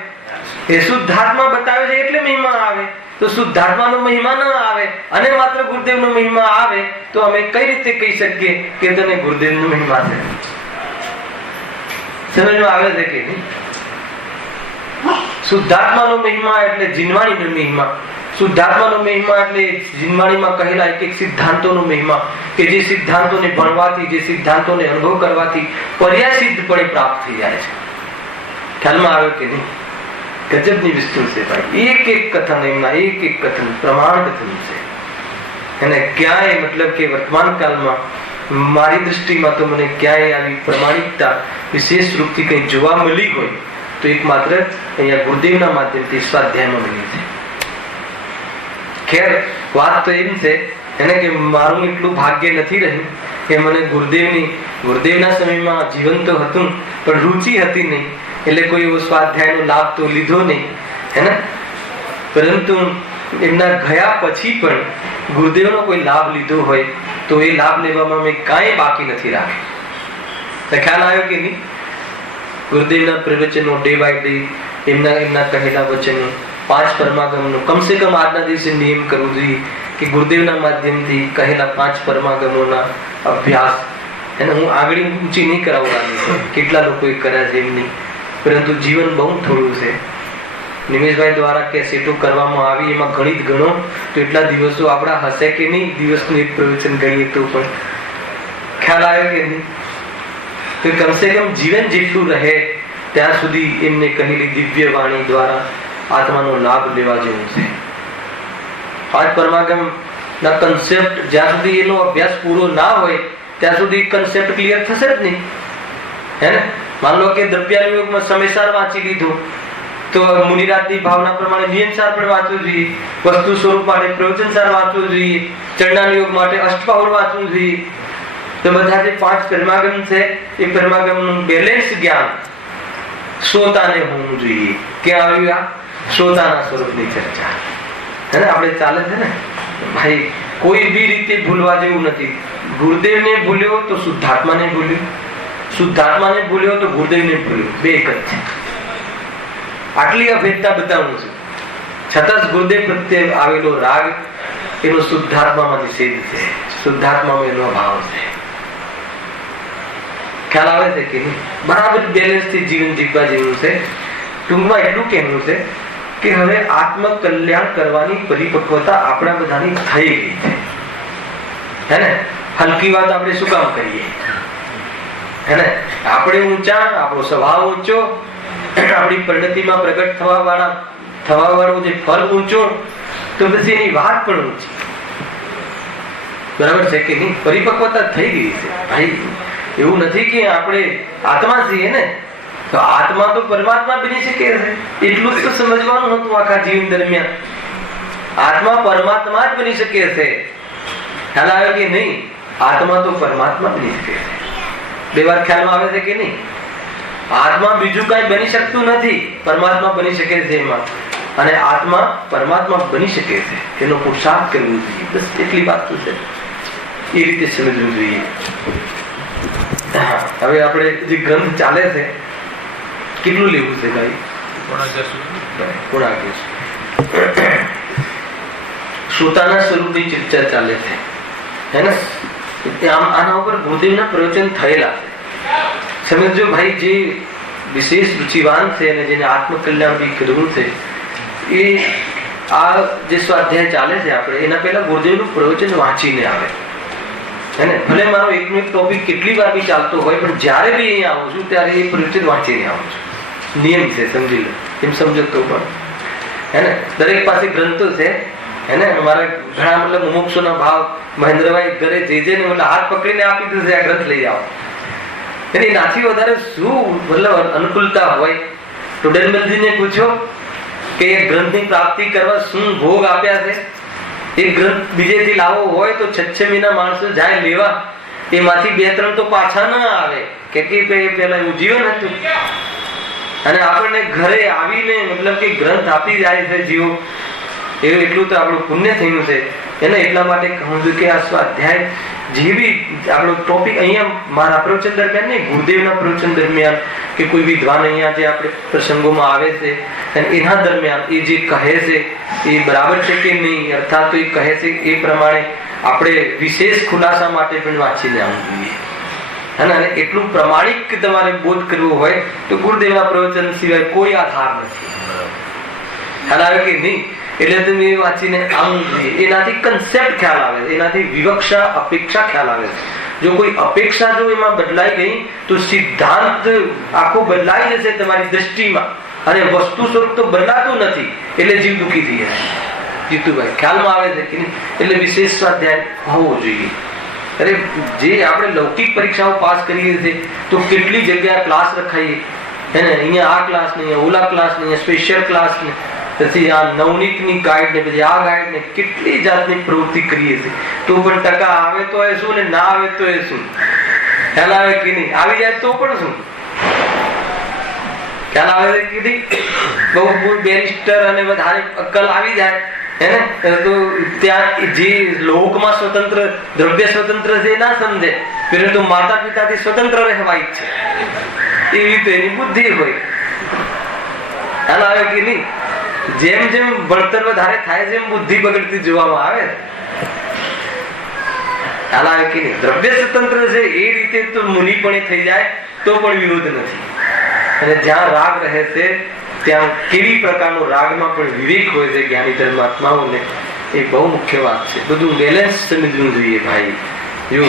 એ શુદ્ધાત્મા બતાવે છે એટલે મહિમા આવે. તો શુદ્ધાત્માનો મહિમા ન આવે અને માત્ર ગુરુદેવનો મહિમા આવે તો અમે કઈ રીતે કહી શકીએ કે તને ગુરુદેવનો મહિમા છે? સમજમાં આવે છે કે નહીં? શુદ્ધાત્માનો મહિમા એટલે જીનવાણીનો મહિમા. શુદ્ધાત્માનો મહિમા એટલે જીનવાણીમાં કહેલા એક સિદ્ધાંતોનો મહિમા, કે જે સિદ્ધાંતોને ભણવાથી, જે સિદ્ધાંતોને અનુભવ કરવાથી પર્યાસિદ્ધપણે પ્રાપ્ત થઈ જાય છે. ખ્યાલમાં આવ્યો કે નહીં? ગજબની વસ્તુ છે ભાઈ. એક એક કથન એમના, એક એક કથન પ્રમાણ કથન છે. અને ક્યાંય મતલબ કે વર્તમાન કાળમાં મારી દ્રષ્ટિમાં તો મને ક્યાંય આવી પ્રમાણિકતા વિશેષ રૂપથી કંઈ જોવા મળી હોય તો એક માત્ર અહીંયા ગુરુદેવના માધ્યમથી સ્વાધ્યાયમાં મળી છે. ખેર વાત તો એમ છે એને કે મારું એટલું ભાગ્ય નથી રહ્યું કે મને ગુરુદેવના સમયમાં જીવન તો હતું પણ રુચિ હતી નહીં, એટલે કોઈ એવો સ્વાધ્યાયનો લાભ તો લીધો નહીં હે ને. પરંતુ એમના ગયા પછી પણ ગુરુદેવનો કોઈ લાભ લીધો હોય તો એ લાભ લેવામાં મેં કાંઈ બાકી નથી રાખ્યું. ખ્યાલ આવ્યો કે નહીં? ગુરુદેવના પ્રવચનો ડે બાય ડે, એમના કહેલા વચનો, 5 પરમાગમનો કમસે કમ આજના દિવસે નિયમ કરવો જોઈએ કે ગુરુદેવના માધ્યમથી કહેલા 5 પરમાગમોના અભ્યાસ. એને હું આગળ ઊંચી નહીં કરાવવાની, કેટલા લોકોએ કર્યા છે એમ નહીં, પરંતુ જીવન બહુ થોડું છે. નિમેશભાઈ દ્વારા કેસેટો કરવામાં આવી, એમાં ગણિત ગણો તો એટલા દિવસો આપણા હશે કે નહીં? દિવસનું એક પ્રવચન ગણીએ તો પણ. ખ્યાલ આવ્યો કે નહીં? તો કમસે કમ જીવન જેટલું રહે ત્યાં સુધી એમને કહેલી દિવ્ય વાણી દ્વારા આત્માનો લાભ લેવા જેવું છે. 5 પરમાગમ ના કન્સેપ્ટ જ્યાં સુધી એનો અભ્યાસ પૂરો ના હોય ત્યાં સુધી કન્સેપ્ટ ક્લિયર થશે જ નહીં હે ને. માન લો કે દ્રવ્યાનું યુગમાં સમયસાર વાંચી લીધું તો મુનિરાજની ભાવના પ્રમાણે નિયમસાર પણ વાંચવું જોઈએ, વસ્તુ સ્વરૂપ માટે પ્રવચનસાર વાંચવું જોઈએ, ચરણાનું યોગ માટે અષ્ટપાઉલ વાંચવું જોઈએ. તો બધા જે 5 પરમાગમ છે એ પરમાગમનું બેલેન્સ જ્ઞાન શ્રોતાને હોવું જોઈએ. ક્યાં આવ્યું? આ શ્રોતાના સ્વરૂપની ચર્ચા હે ને. આપણે ચાલે છે ને ભાઈ, કોઈ બી રીતે ભૂલવા જેવું નથી. ગુરુદેવને ભૂલ્યો તો શુદ્ધાત્માને ભૂલ્યો, શુદ્ધાત્માને ભૂલ્યો તો ગુરુદેવને ભૂલ્યો, બે એક જ છે. આટલી અભેદતા બતાવું છું છતાં ગુરુદેવ પ્રત્યે આવેલો રાગ એનો શુદ્ધાત્મામાં નિષેધ છે, શુદ્ધાત્મામાં એનો અભાવ છે. ખ્યાલ આવે છે કે નહીં? બરાબર બેલેન્સ થી જીવન જીવવા જેવું છે. ટૂંકમાં એટલું કહેવું છે કે હવે આત્મ કલ્યાણ કરવાની પરિપક્વતા આપણા બધાની થઈ ગઈ છે, હે ને? હલકી વાત આપણે શું કામ કરીએ, હે ને? આપણે ઊંચા, આપણો સ્વભાવ ઊંચો, આપણી પરિણતિમાં પ્રગટ થવા વાળો જે ફળ ઊંચો, તો પછી એની વાત પણ ઊંચી. બરાબર છે કે નહીં? પરિપક્વતા થઈ ગઈ છે ભાઈ. એવું નથી કે આપણે આત્મા છીએ ને, તો આત્મા તો પરમાત્મા બની શકે છે, એટલું જ તો સમજવાનું હતું આખા જીવન દરમિયાન. આત્મા પરમાત્મા જ બની શકે છે. ખ્યાલ આવે કે નહીં? આત્મા તો પરમાત્મા બની શકે છે. બે વાર ખ્યાલમાં આવે છે કે નહીં? આત્મા બીજું કઈ બની શકતું નથી, પરમાત્મા બની શકે છે એમાં. અને આત્મા પરમાત્મા બની શકે છે, એનો પુરુષાર્થ કરવો જોઈએ. બસ એટલી વાત તો છે. એ રીતે સમજવું જોઈએ. હવે આપણે જે ગ્રંથ ચાલે છે, કેટલું લેવું છે ભાઈ? શ્રોતાના સ્વરૂપની ચર્ચા ચાલે છે, હે ને? આના ઉપર ગુરુદેવના પ્રવચન થયેલા છે. સમજો ભાઈ, જે વિશેષ રુચિવાન છે અને જેને આત્મકલ્યાણ બી કરવું છે, એ આ જે સ્વાધ્યાય ચાલે છે આપણે એના પહેલા ગુરુદેવનું પ્રવચન વાંચીને આવે, હે ને? ભલે મારો એકનો એક ટોપિક કેટલી વાર બી ચાલતો હોય, પણ જ્યારે બી અહીંયા આવું છું ત્યારે એ પ્રવચન વાંચીને આવું છું. નિયમ છે, સમજી લો. એમ સમજો તો પણ, હે ને? દરેક પાસે ગ્રંથો છે, હે ને? અમારા ઘણા મતલબ મુમુક્ષુના ભાવ મહેન્દ્રભાઈ ઘરે જે ને મતલબ હાથ પકડીને આપી દીધું છે, આ ગ્રંથ લઈ આવો. એનાથી વધારે શું મતલબ અનુકૂળતા હોય? ટુડેલમલજીને પૂછો કે એ ગ્રંથની પ્રાપ્તિ કરવા શું ભોગ આપ્યા છે. એ ગ્રંથ બીજેથી લાવવો હોય તો 6 મહિના માણસો જાય લેવા, એમાંથી 2-3 તો પાછા ના આવે કે પેલા એવું જીવન હતું. અને આપણને ઘરે આવીને મતલબ કે ગ્રંથ આપી જાય છે જીવો, એવું એટલું તો આપણું પુણ્ય થયું છે. એને એટલા માટે કહું છું કે આ સ્વાધ્યાય જે બી આપણો ટોપિક અહીંયા મારા પ્રવચન દરમિયાન નહીં, ગુરુદેવના પ્રવચન દરમિયાન કે કોઈ વિદ્વાન અહીંયા જે આપણે પ્રસંગોમાં આવે છે અને એના દરમિયાન એ જે કહે છે એ બરાબર છે કે નહીં, અર્થાત તો એ કહે છે એ પ્રમાણે આપણે વિશેષ ખુલાસા માટે પણ વાંચીને આવવું જોઈએ, હે ને? અને એટલું પ્રમાણિક તમારે બોધ કરવો હોય તો ગુરુદેવના પ્રવચન સિવાય કોઈ આધાર નથી. ખ્યાલ આવે કે નહીં? એટલે તમે વાંચીને આવવું જોઈએ. એનાથી કન્સેપ્ટ ખ્યાલ આવે છે, એનાથી વિવક્ષા અપેક્ષા ખ્યાલ આવે છે. જો કોઈ અપેક્ષા જો એમાં બદલાઈ ગઈ તો સિદ્ધાંત આખો બદલાઈ જશે તમારી દ્રષ્ટિમાં, અને વસ્તુ સ્વરૂપ તો બદલાતું નથી, એટલે જીવ દુઃખી થઈ જાય. જીતુભાઈ ખ્યાલમાં આવે છે કે નહીં? એટલે વિશેષ સ્વાધ્યાય હોવો જોઈએ. અરે જે આપણે લૌકિક પરીક્ષાઓ પાસ કરીએ છીએ તો કેટલી જગ્યાએ ક્લાસ રખાઈએ, હે ને? અહીંયા આ ક્લાસ નહીં, ઓલા ક્લાસ નહીં, સ્પેશિયલ ક્લાસ નહીં, પછી આ નવનીતની ગાઈડ ને પછી આ ગાઈડ ને કેટલી જાતની પ્રવૃત્તિ કરીએ છીએ, તો પણ ટકા આવે તો એ શું ને ના આવે તો એ શું? ખ્યાલ આવે કે નહીં? આવી જાય તો પણ શું? ખ્યાલ આવે કે નહીં? બહુ બેરિસ્ટર અને વધારે અક્કલ આવી જાય, હે ને? તો ત્યાં જે લોકમાં સ્વતંત્ર દ્રવ્ય સ્વતંત્ર છે ના સમજે, પરંતુ માતા પિતાથી સ્વતંત્ર રહેવા ઈચ્છે, એવી તો એની બુદ્ધિ હોય. ખ્યાલ આવે કે નહીં? જેમ જેમ ભણતર વધારે થાય છે એમ બુદ્ધિ બગડતી જોવામાં આવે. ખ્યાલ આવે કે નહીં? દ્રવ્ય સ્વતંત્ર છે એ રીતે તો મુનિપણે થઈ જાય તો પણ વિરોધ નથી. અને જ્યાં રાગ રહે છે ત્યાં કેવી પ્રકારનો રાગમાં પણ વિવેક હોય છે જ્ઞાની ધર્માત્માઓને, એ બહુ મુખ્ય વાત છે. બધું બેલેન્સ સમજવું જોઈએ ભાઈ. જો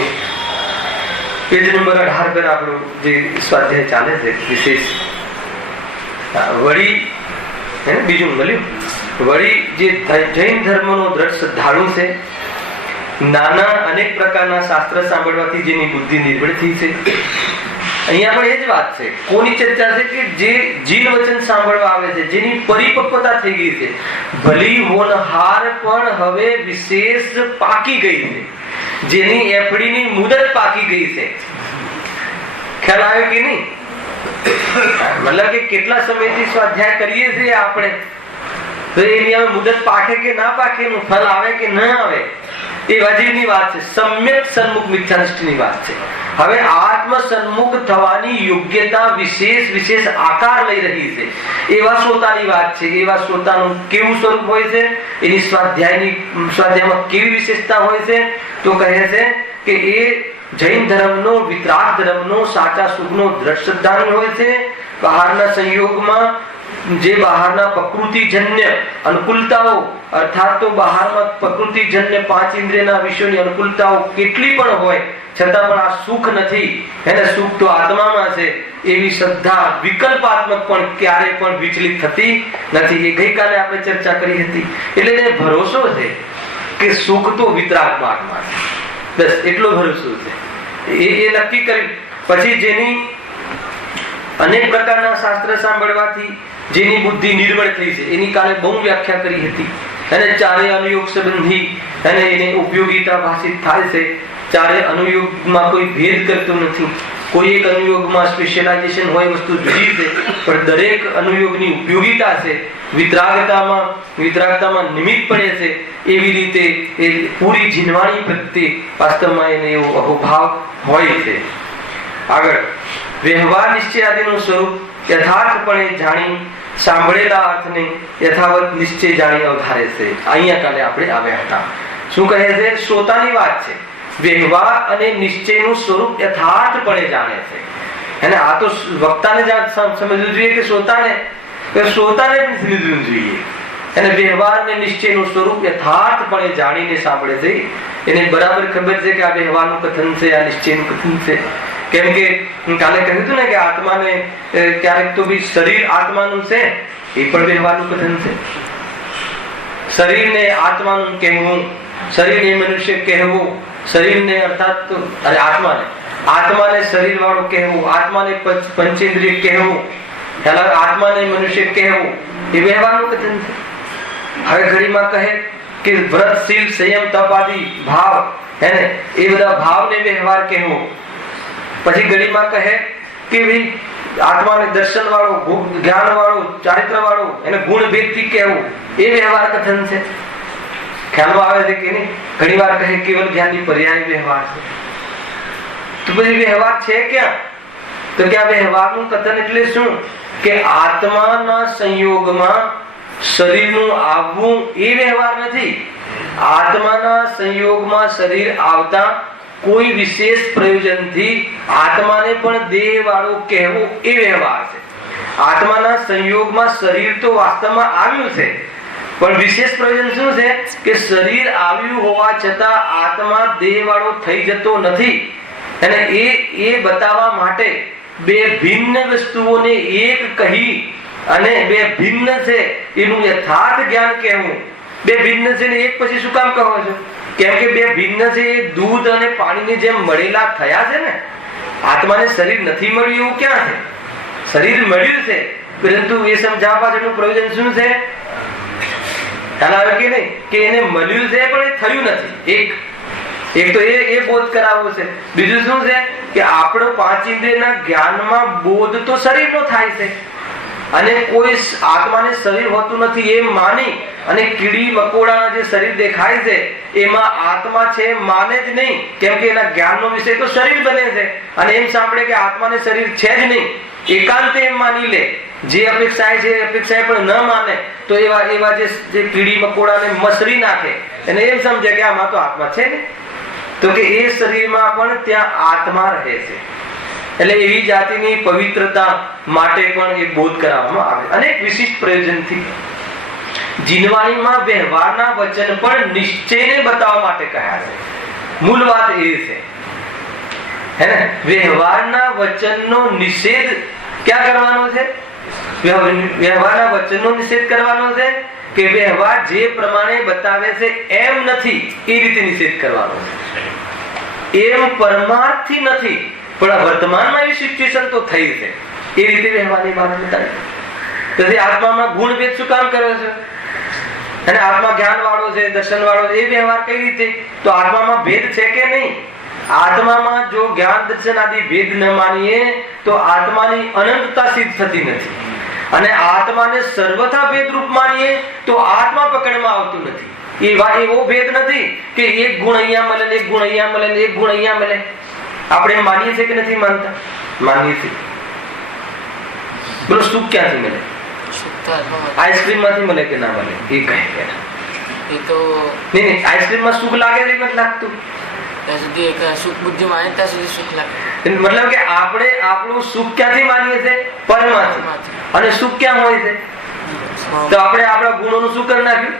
પેજ નંબર 18 પર આપણું જે સ્વાધ્યાય ચાલે છે વિશેષ, વળી બીજું મળ્યું, વળી જે જૈન ધર્મનો દ્રઢ શ્રદ્ધાળુ છે, નાના અનેક પ્રકારના શાસ્ત્ર સાંભળવાથી જેની બુદ્ધિ નિર્બળ થઈ છે. અહીંયા પણ એ જ વાત છે. કોની ચર્ચા છે? કે જે જીન વચન સાંભળવા આવે છે, જેની પરિપક્વતા થઈ ગઈ છે, ભલી હોનહાર પણ હવે વિશેષ પાકી ગઈ છે, જેની એફડીની મુદત પાકી ગઈ છે. ખ્યાલ આવે કે નહીં? મતલબ કે કેટલા સમયથી સ્વાધ્યાય કરીએ છીએ આપણે, તો એની હવે મુદત પાકે કે ના પાકે, એનું ફળ આવે કે ના આવે, એ હજીની વાત છે, સમ્યક સન્મુખ મિથ્યાનિષ્ઠની વાત છે. હવે આત્મ સન્મુખ થવાની યોગ્યતા વિશેષ આકાર લઈ રહી છે. એવા શ્રોતાની વાત છે. એવા શ્રોતાનું કેવું સ્વરૂપ હોય છે, એની સ્વાધ્યાયમાં કેવી વિશેષતા હોય છે, તો કહે છે કે એ જૈન ધર્મનો, વિતરાગ ધર્મનો સાચા સુખનો દ્રઢ શ્રદ્ધાળુ હોય છે. બહારના સંયોગમાં જે બહારના પ્રકૃતિજન્ય અનુકૂળતાઓ, અર્થાત તો બહારમાં પ્રકૃતિજન્ય પાંચ ઇન્દ્રિયના વિષયોની અનુકૂળતાઓ કેટલી પણ હોય છતાં પણ આ સુખ નથી, એને સુખ તો આત્મામાં છે, એવી શ્રદ્ધા વિકલ્પાત્મક પણ ક્યારે પણ વિચલિત થતી નથી. એ ગઈકાલે આપણે ચર્ચા કરી હતી. એટલે એને ભરોસો છે કે સુખ તો વિતરાગ માર્ગમાં છે. બસ એટલો ભરોસો છે. એ નક્કી કરી પછી જેની અનેક પ્રકારના શાસ્ત્ર સાંભળવાથી જેની બુદ્ધિ નિર્મળ થઈ છે, એની કાલે બહુ વ્યાખ્યા કરી હતી. અને ચારે અનુયોગ સંબંધી અને એની ઉપયોગિતા ભાષિત થાય છે. ચારે અનુયોગમાં કોઈ ભેદ કરતો નથી. કોઈ એક અનુયોગમાં સ્પેશિયલાઇઝેશન હોય, વસ્તુ જુદી છે, પણ દરેક અનુયોગની ઉપયોગિતા છે. વિતરાગતામાં નિમિત્ત પડે છે. એવી રીતે એ પૂરી જીનવાણી પ્રત્યે વાસ્તવમાં એને એવો અહોભાવ હોય છે. આગળ વ્યવહાર નિશ્ચય આદિનું સ્વરૂપ યથાર્થપણે જાણી સાંભળેલા અર્થને યથાવત નિશ્ચય જાણી અવધારે છે. અહીંયા કાલે આપણે આવ્યા હતા. શું કહે છે? શ્રોતાની વાત છે. વ્યવહાર અને નિશ્ચયનું સ્વરૂપ યથાર્થપણે જાણે છે. અને આ તો વક્તાને સમજવું જોઈએ કે શ્રોતાને પણ સમજવું જોઈએ. અને વ્યવહાર અને નિશ્ચયનું સ્વરૂપ યથાર્થપણે જાણીને સાંભળે છે. એને બરાબર ખબર છે કે આ વ્યવહારનું કથન છે, આ નિશ્ચયનું કથન છે. કેમ કે કાલે કહ્યું હતું ને કે આત્માને ક્યારેક તો બી શરીર આત્માનું છે, એ પણ વ્યવહારનું કથન છે. શરીરને આત્માનું કહેવું, શરીરને મનુષ્ય કહેવું, શરીરને અર્થાત આત્માને શરીર વાળો કહેવું, આત્માને પંચેન્દ્રિય કહેવું, આત્માને મનુષ્ય કહેવું, એ વ્યવહારનું કથન છે. હવે ઘડીમાં કહે કે વ્રત, શીલ, સંયમ, તપ આદિ ભાવ, એને એ બધા ભાવને વ્યવહાર કહેવો. પછી ઘડીમાં કહે કે આત્માને દર્શન વાળો, જ્ઞાન વાળો, ચારિત્ર વાળો, એને ગુણ ભેદથી કહેવું, એ વ્યવહાર કથન છે. ખ્યાલમાં આવે છે કે નહીં? ઘણી વાર કહે કેવલ જ્ઞાનની પર્યાય વ્યવહાર છે. તો પછી વ્યવહાર છે ક્યાં? તો કે આ વ્યવહારનું કથન એટલે શું? કે આત્માના સંયોગમાં શરીરનું આવવું એ વ્યવહાર નથી. આત્માના સંયોગમાં શરીર આવતા કોઈ વિશેષ પ્રયોજનથી આત્માને પણ દેહ વાળો કહેવું એ વ્યવહાર છે. આત્માના સંયોગમાં શરીર તો વાસ્તવમાં આવ્યું છે, પણ વિશેષ પ્રયોજન શું છે? કે શરીર આવ્યું હોવા છતાં આત્મા દેહ વાળો થઈ જતો નથી. અને એ બતાવવા માટે બે ભિન્ન વસ્તુઓને એક કહી અને બે ભિન્ન છે એનું યથાર્થ જ્ઞાન કહેવું. બે ભિન્ન છે ને એક પછી શું કામ કહો છો? કેમ કે બે ભિન્ન છે એ દૂધ અને પાણીની જેમ મળેલા થયા છે ને. આત્માને શરીર નથી મળ્યું એવું ક્યાં છે? શરીર મળ્યું છે, પરંતુ એ સમજાવવા પાછળનું પ્રયોજન શું છે? ખ્યાલ આવે કે નહીં? કે એને મળ્યું છે પણ એ થયું નથી. એક તો એ બોધ કરાવવો છે. બીજું શું છે? કે આપણો પાંચ ઇન્દ્રિયના જ્ઞાનમાં બોધ તો શરીરનો થાય છે, અને કોઈ આત્માને શરીર હોતું નથી એમ માની અને કીડી મકોડાના જે શરીર દેખાય છે એમાં આત્મા છે માને જ નહીં. કેમ કે એના જ્ઞાનનો વિષય તો શરીર બને છે, અને એમ સાંભળે કે આત્માને શરીર છે જ નહીં, એકાંતે એમ માની લે. જે અપેક્ષાએ છે અપેક્ષાએ પણ ન માને તો એવા જે કીડી મકોડાને મસરી નાખે અને એમ સમજે કે આમાં તો આત્મા છે ને. તો કે એ શરીરમાં પણ ત્યાં આત્મા રહે છે. એટલે એવી જાતિની પવિત્રતા માટે પણ એ બોધ કરાવવામાં આવે અનેક વિશિષ્ટ પ્રયોજનથી. જીનવાણીમાં વ્યવહારના વચન પણ નિશ્ચયને બતાવવા માટે કહ્યા છે. મૂળ વાત એ છે હે ને, વ્યવહારના વચનનો નિષેધ ક્યાં કરવાનો છે? વ્યવહારના વચનનો નિષેધ કરવાનો છે કે વ્યવહાર જે પ્રમાણે બતાવે છે એમ નથી એ રીતે નિષેધ કરવાનો છે. એમ પરમાર્થથી નથી, પણ વર્તમાનમાં એવી સિચ્યુએશન તો થઈ છે એ રીતે વ્યવહારની વાત બતાવી. તેથી આત્મામાં ગુણ ભેદ શું કામ કર્યો છે? અને આત્મા જ્ઞાન વાળો છે, દર્શન વાળો છે, એ વ્યવહાર કઈ રીતે? તો આત્મામાં ભેદ છે કે નહીં? આત્મામાં જો જ્ઞાન દર્શન આદિ ભેદ ન માનીએ તો આત્માની અનંતતા સિદ્ધ થતી નથી. અને આત્માને સર્વથા ભેદ રૂપ માનીએ તો આત્મા પકડમાં આવતું નથી. એવો ભેદ નથી કે એક ગુણ અહીંયા મળે ને એક ગુણ અહીંયા મળે ને એક ગુણ અહીંયા મળે. આપણે માનીએ છીએ કે નથી માનતા? માનીએ છીએ. બોલો સુખ ક્યાંથી મળે? આઈસ્ક્રીમ માંથી મળે કે ના મળે? એ કહે એ તો નહીં, આઈસ્ક્રીમ માં સુખ લાગે છે નથી લાગતું? ત્યાં સુધી એક સુખ બુદ્ધિમાં આવે ત્યાં સુધી સુખ લાગે. મતલબ કે આપણે આપણું સુખ ક્યાંથી માનીએ છીએ? પરમાંથી. અને સુખ ક્યાં હોય છે? તો આપણે આપણા ગુણોનું શું કરી નાખ્યું?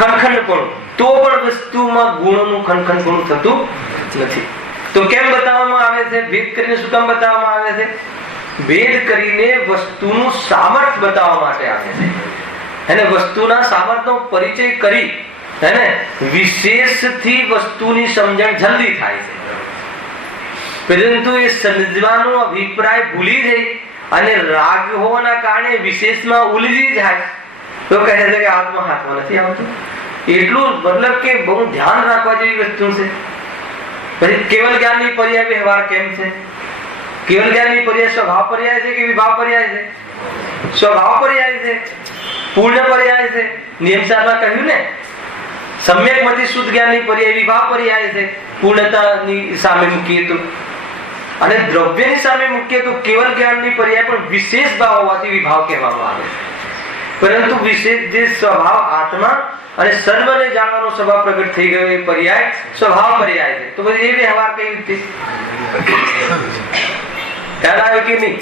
ખનખંડપણું. તો પણ વસ્તુમાં ગુણોનું ખનખંડપણું થતું નથી. તો કેમ બતાવવામાં આવે છે? ભેદ કરીને. શું કામ બતાવવામાં આવે છે? ભેદ કરીને વસ્તુનું સામર્થ્ય બતાવવા માટે આવે છે. એને વસ્તુના સામર્થ્યનો પરિચય કરી એને વિશેષથી વસ્તુની સમજણ જલ્દી થાય છે. પરંતુ એ સમજવાનો અભિપ્રાય ભૂલી જઈ અને રાગ હોવાના કારણે વિશેષમાં ઉલજી જાય તો કહે છે કે આત્મા હાથમાં નથી આવતું. એટલું મતલબ કે બહુ ધ્યાન રાખવા જેવી વસ્તુ છે. પછી કેવલ જ્ઞાનની પર્યાય વ્યવહાર કેમ છે? કેવલ જ્ઞાનની પર્યાય સ્વભાવ પર્યાય છે કે વિભાવ પર્યાય છે? સ્વભાવ પર્યાય છે, પૂર્ણ પર્યાય છે. નિયમસારમાં કહ્યું ને, સમ્યકમાંથી શુદ્ધ જ્ઞાનની પર્યાય વિભાવ પર્યાય છે. પૂર્ણતાની સામે મૂકીએ તો અને દ્રવ્યની સામે મૂકીએ તો કેવલ જ્ઞાનની પર્યાય પણ વિશેષ ભાવ હોવાથી વિભાવ કહેવામાં આવે છે. પરંતુ વિશેષ જે સ્વભાવ આત્મા અને સર્વને જાણવાનો સ્વભાવ પ્રગટ થઈ ગયો એ પર્યાય સ્વભાવ પર્યાય છે. તો પછી એ વ્યવહાર કઈ રીતે ખ્યાલ આવ્યો કે નહીં?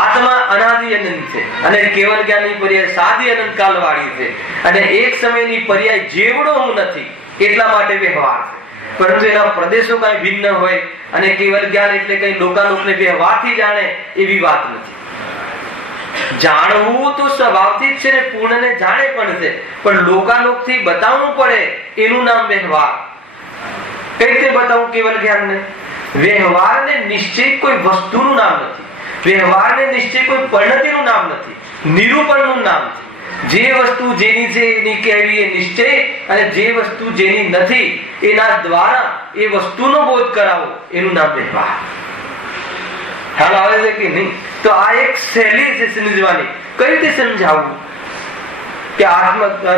આત્મા અનાદિ અનંત છે અને કેવલ જ્ઞાનની પર્યાય સાદી અનંત કાલ વાળી છે. અને એક સમયની પર્યાય જેવડો હું નથી એટલા માટે વ્યવહાર છે. પરંતુ એના પ્રદેશો કઈ ભિન્ન હોય અને કેવલ જ્ઞાન એટલે કઈ લોકાલોકને વ્યવહારથી જાણે એવી વાત નથી. જાણવું તો સ્વભાવથી જ છે ને પૂર્ણને જાણે પણ છે, પણ લોકાલોકથી બતાવવું પડે એનું નામ વ્યવહાર. કઈ રીતે બતાવું કેવલ જ્ઞાનને? વ્યવહારને નિશ્ચય કોઈ વસ્તુનું નામ નથી. વ્યવહારને નિશ્ચય કોઈ પરિણતિનું નામ નથી, નિરૂપણનું નામ છે. જે વસ્તુ જેની છે એની કહેવી એ નિશ્ચય અને જે વસ્તુ જેની નથી એના દ્વારા એ વસ્તુનો બોધ કરાવો એનું નામ વ્યવહાર. ખ્યાલ આવે છે કે નહીં? તો આ એક શૈલી છે સમજવાની. કઈ રીતે સમજાવવું? કે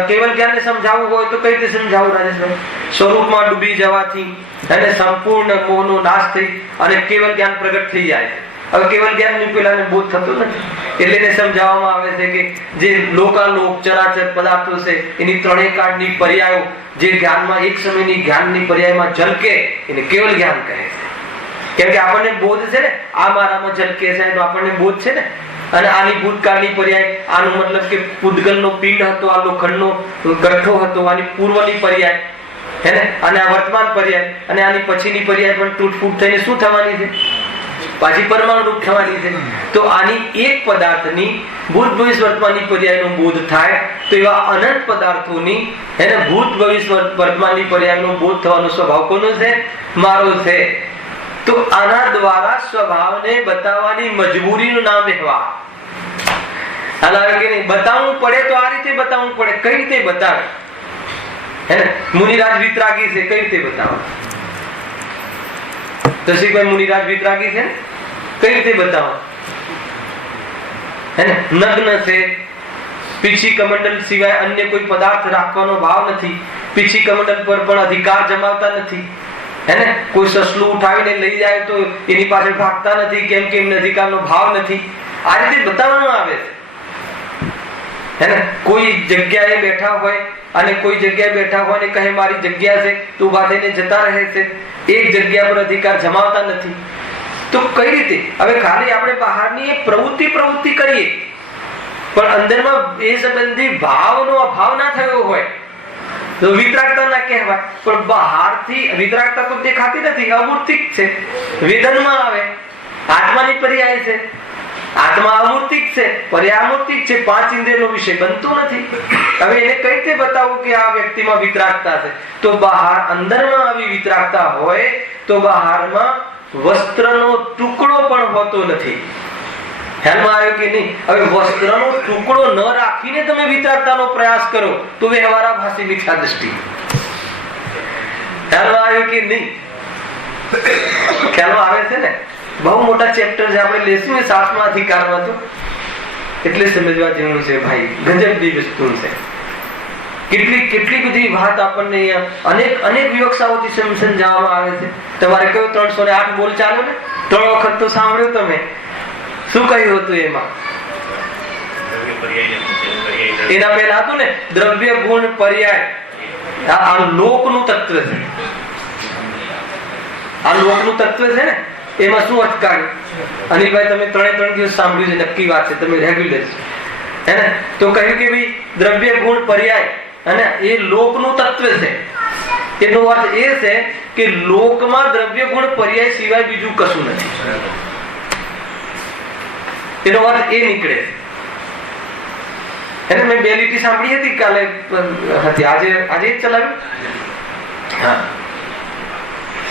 કેવલ જ્ઞાનને સમજાવવું હોય તો કઈ રીતે સમજાવવું રાજેશભાઈ? સ્વરૂપમાં ડૂબી જવાથી અને સંપૂર્ણ મોહનો નાશ થઈ અને કેવલ જ્ઞાન પ્રગટ થઈ જાય. હવે કેવલ જ્ઞાન પેલાને બોધ થતો નથી એટલે એને સમજાવવામાં આવે છે કે જે લોકાલોક ચરાચર પદાર્થો છે એની ત્રણેય કાળની પર્યાયો જે જ્ઞાનમાં એક સમયની જ્ઞાનની પર્યાયમાં ઝલકે એને કેવલ જ્ઞાન કહે છે. કેમ કે આપણને બોધ છે ને, આ મારામાં ઝલકે છે તો આપણને બોધ છે ને. અને આની ભૂતકાળની પર્યાય, આનો મતલબ કે પૂતગલનો પિંડ હતો, આ લોખંડનો ગઠ્ઠો હતો, આની પૂર્વની પર્યાય હે ને, અને આ વર્તમાન પર્યાય, અને આની પછીની પર્યાય પણ તૂટફૂટ થઈને શું થવાની છે? પાછી પરમાણુ રૂપ થવાની છે. તો આની એક પદાર્થની ભૂત ભવિષ્ય વર્તમાનની પર્યાયનો બોધ થાય તો એવા અનંત પદાર્થોની એને ભૂત ભવિષ્ય વર્તમાનની પર્યાયનો બોધ થવાનો સ્વભાવ કોનો છે? મારો છે. તો આના દ્વારા સ્વભાવને બતાવવાની મજબૂરીનું નામ વ્યવહાર. હાલાવે કે નહીં? બતાવવું પડે તો આ રીતે બતાવવું પડે. કઈ રીતે બતાવે? હે ને, મુનિરાજ વિતરાગી છે, કઈ રીતે બતાવે? દશરથભાઈ મુનિરાજ વિતરાગી છે, કઈ રીતે બતાવો? હે ને, નગ્ન છે, પીછી કમંડલ સિવાય અન્ય કોઈ પદાર્થ રાખવાનો ભાવ નથી, પીછી કમંડલ પર પણ અધિકાર જમાવતા નથી. હે ને, કોઈ સસલું ઉઠાવીને લઈ જાય તો એની પાછળ ભાગતા નથી, કેમ કે એમને અધિકારનો ભાવ નથી. આ રીતે બતાવવામાં આવે છે. હે ને, કોઈ જગ્યાએ બેઠા હોય અને કોઈ જગ્યાએ બેઠા હોય ને કહે મારી જગ્યા છે તો ઉભા થઈને જતા રહે છે. એક જગ્યા પર અધિકાર જમાવતા નથી. તો કઈ રીતે? હવે ખાલી આપણે બહારની એક પ્રવૃત્તિ કરીએ પણ અંદરમાં એ સંબંધી ભાવનો અભાવ ના થયો હોય તો વિતરાગતા ના કહેવાય. પણ બહારથી વિતરાગતા તો દેખાતી નથી, અમૂર્તિક છે, વેદનમાં આવે. આત્માની પર્યાય છે, આત્મા અમૂર્તિક છે, પર્યાય અમૂર્તિક છે, પાંચ ઇન્દ્રિયનો વિષય બનતો નથી. હવે એને કઈ રીતે બતાવું કે આ વ્યક્તિમાં વિતરાગતા છે? તો બહાર અંદરમાં આવી વિતરાગતા હોય તો બહારમાં વસ્ત્રનો ટુકડો પણ હોતો નથી. ખ્યાલમાં આવ્યો કે નહીં? હવે વસ્ત્રનો ટુકડો ન રાખીને તમે વિતરાગતાનો પ્રયાસ કરો તો વ્યવહારાભાસી મિથ્યા દ્રષ્ટિ. ખ્યાલમાં આવ્યો કે નહીં? ખ્યાલમાં આવે છે ને? બહુ મોટા ચેપ્ટર છે, આપણે લેશું એ 7મા અધિકારમાં તો એટલે સમજવા જેવું છે ભાઈ. ગજબની વસ્તુ છે. કેટલી કેટલી બધી વાત આપણને અહીંયા અનેક વિવક્ષાઓથી સમજાવવામાં આવે છે. તમારે કયો 308 બોલ ચાલ્યો ને, 3 વખત તો સાંભળ્યું તમે. શું કહ્યું હતું એમાં? એના પહેલા હતું ને દ્રવ્ય ગુણ પર્યાય. આ લોકનું તત્વ છે, આ લોકનું તત્વ છે ને. એમાં શું અર્થ કાઢ્યો? અનિલભાઈ તમે 3 દિવસ સાંભળ્યું છે, નક્કી વાત છે, તમે રેગ્યુલર છે ને. તો કહ્યું કે ભાઈ દ્રવ્ય ગુણ પર્યાય અને એ લોકનું તત્વ છે. એનો અર્થ એ છે કે લોકમાં દ્રવ્ય ગુણ પર્યાય સિવાય બીજું કશું નથી. એનો અર્થ એ નીકળે. એને મેં 2 લીટી સાંભળી હતી કાલે હતી, આજે જ ચલાવ્યું. હા,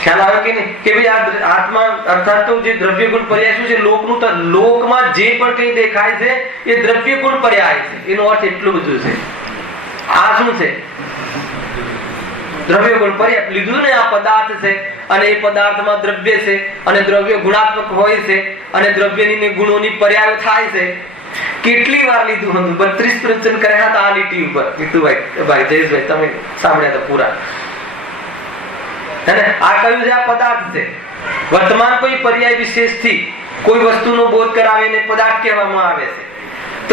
ખ્યાલ આવે કે નહીં કે ભાઈ આ આત્મા અર્થાત તો જે દ્રવ્ય ગુણ પર્યાય શું છે? લોકનું, લોકમાં જે પણ કંઈ દેખાય છે એ દ્રવ્ય ગુણ પર્યાય છે. એનો અર્થ એટલું બધું છે. આ શું છે? દ્રવ્ય ગુણ પર્યાય લીધું ને. આ પદાર્થ છે અને એ પદાર્થમાં દ્રવ્ય છે અને દ્રવ્ય ગુણાત્મક હોય છે અને દ્રવ્યની ગુણોની પર્યાય થાય છે. કેટલી વાર લીધું હતું? 32 પ્રવચન કર્યા હતા આ લીટી ઉપર. ભાઈ જયેશભાઈ તમે સાંભળ્યા હતા પૂરા. આ કયું છે? આ પદાર્થ છે. વર્તમાન કોઈ પર્યાય વિશેષથી કોઈ વસ્તુનો બોધ કરાવે એને પદાર્થ કહેવામાં આવે છે.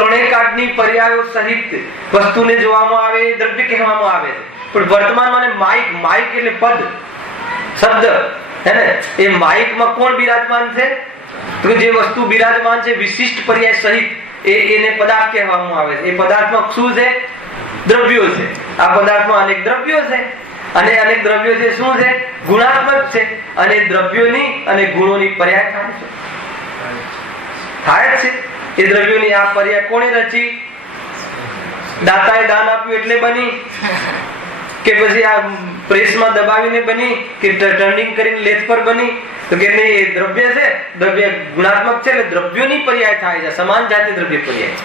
3 કાળની પર્યાયો સહિત વસ્તુને જોવામાં આવે એ દ્રવ્ય કહેવામાં આવે છે. પણ વર્તમાનમાં માઇક એટલે પદ શબ્દ હે ને. એ માઇકમાં કોણ બિરાજમાન છે? તો જે વસ્તુ બિરાજમાન છે વિશિષ્ટ પર્યાય સહિત એને પદાર્થ કહેવામાં આવે છે. એ પદાર્થમાં શું છે? દ્રવ્યો છે. આ પદાર્થમાં અનેક દ્રવ્યો છે અને અનેક દ્રવ્યો છે શું છે? ગુણાત્મક છે. અને દ્રવ્યોની અને ગુણોની પર્યાય થાય છે. એ દ્રવ્યોની આ પર્યાય કોણે રચી? દાતાએ દાન આપ્યું એટલે બની કે પછી આ પ્રેસમાં દબાવીને બની કે ટર્નિંગ કરીને લેથ પર બની? તો કે નહીં, એ દ્રવ્ય છે. દ્રવ્ય ગુણાત્મક છે એટલે દ્રવ્યોની પર્યાય થાય છે. સમાન જાતિ દ્રવ્ય પર્યાય.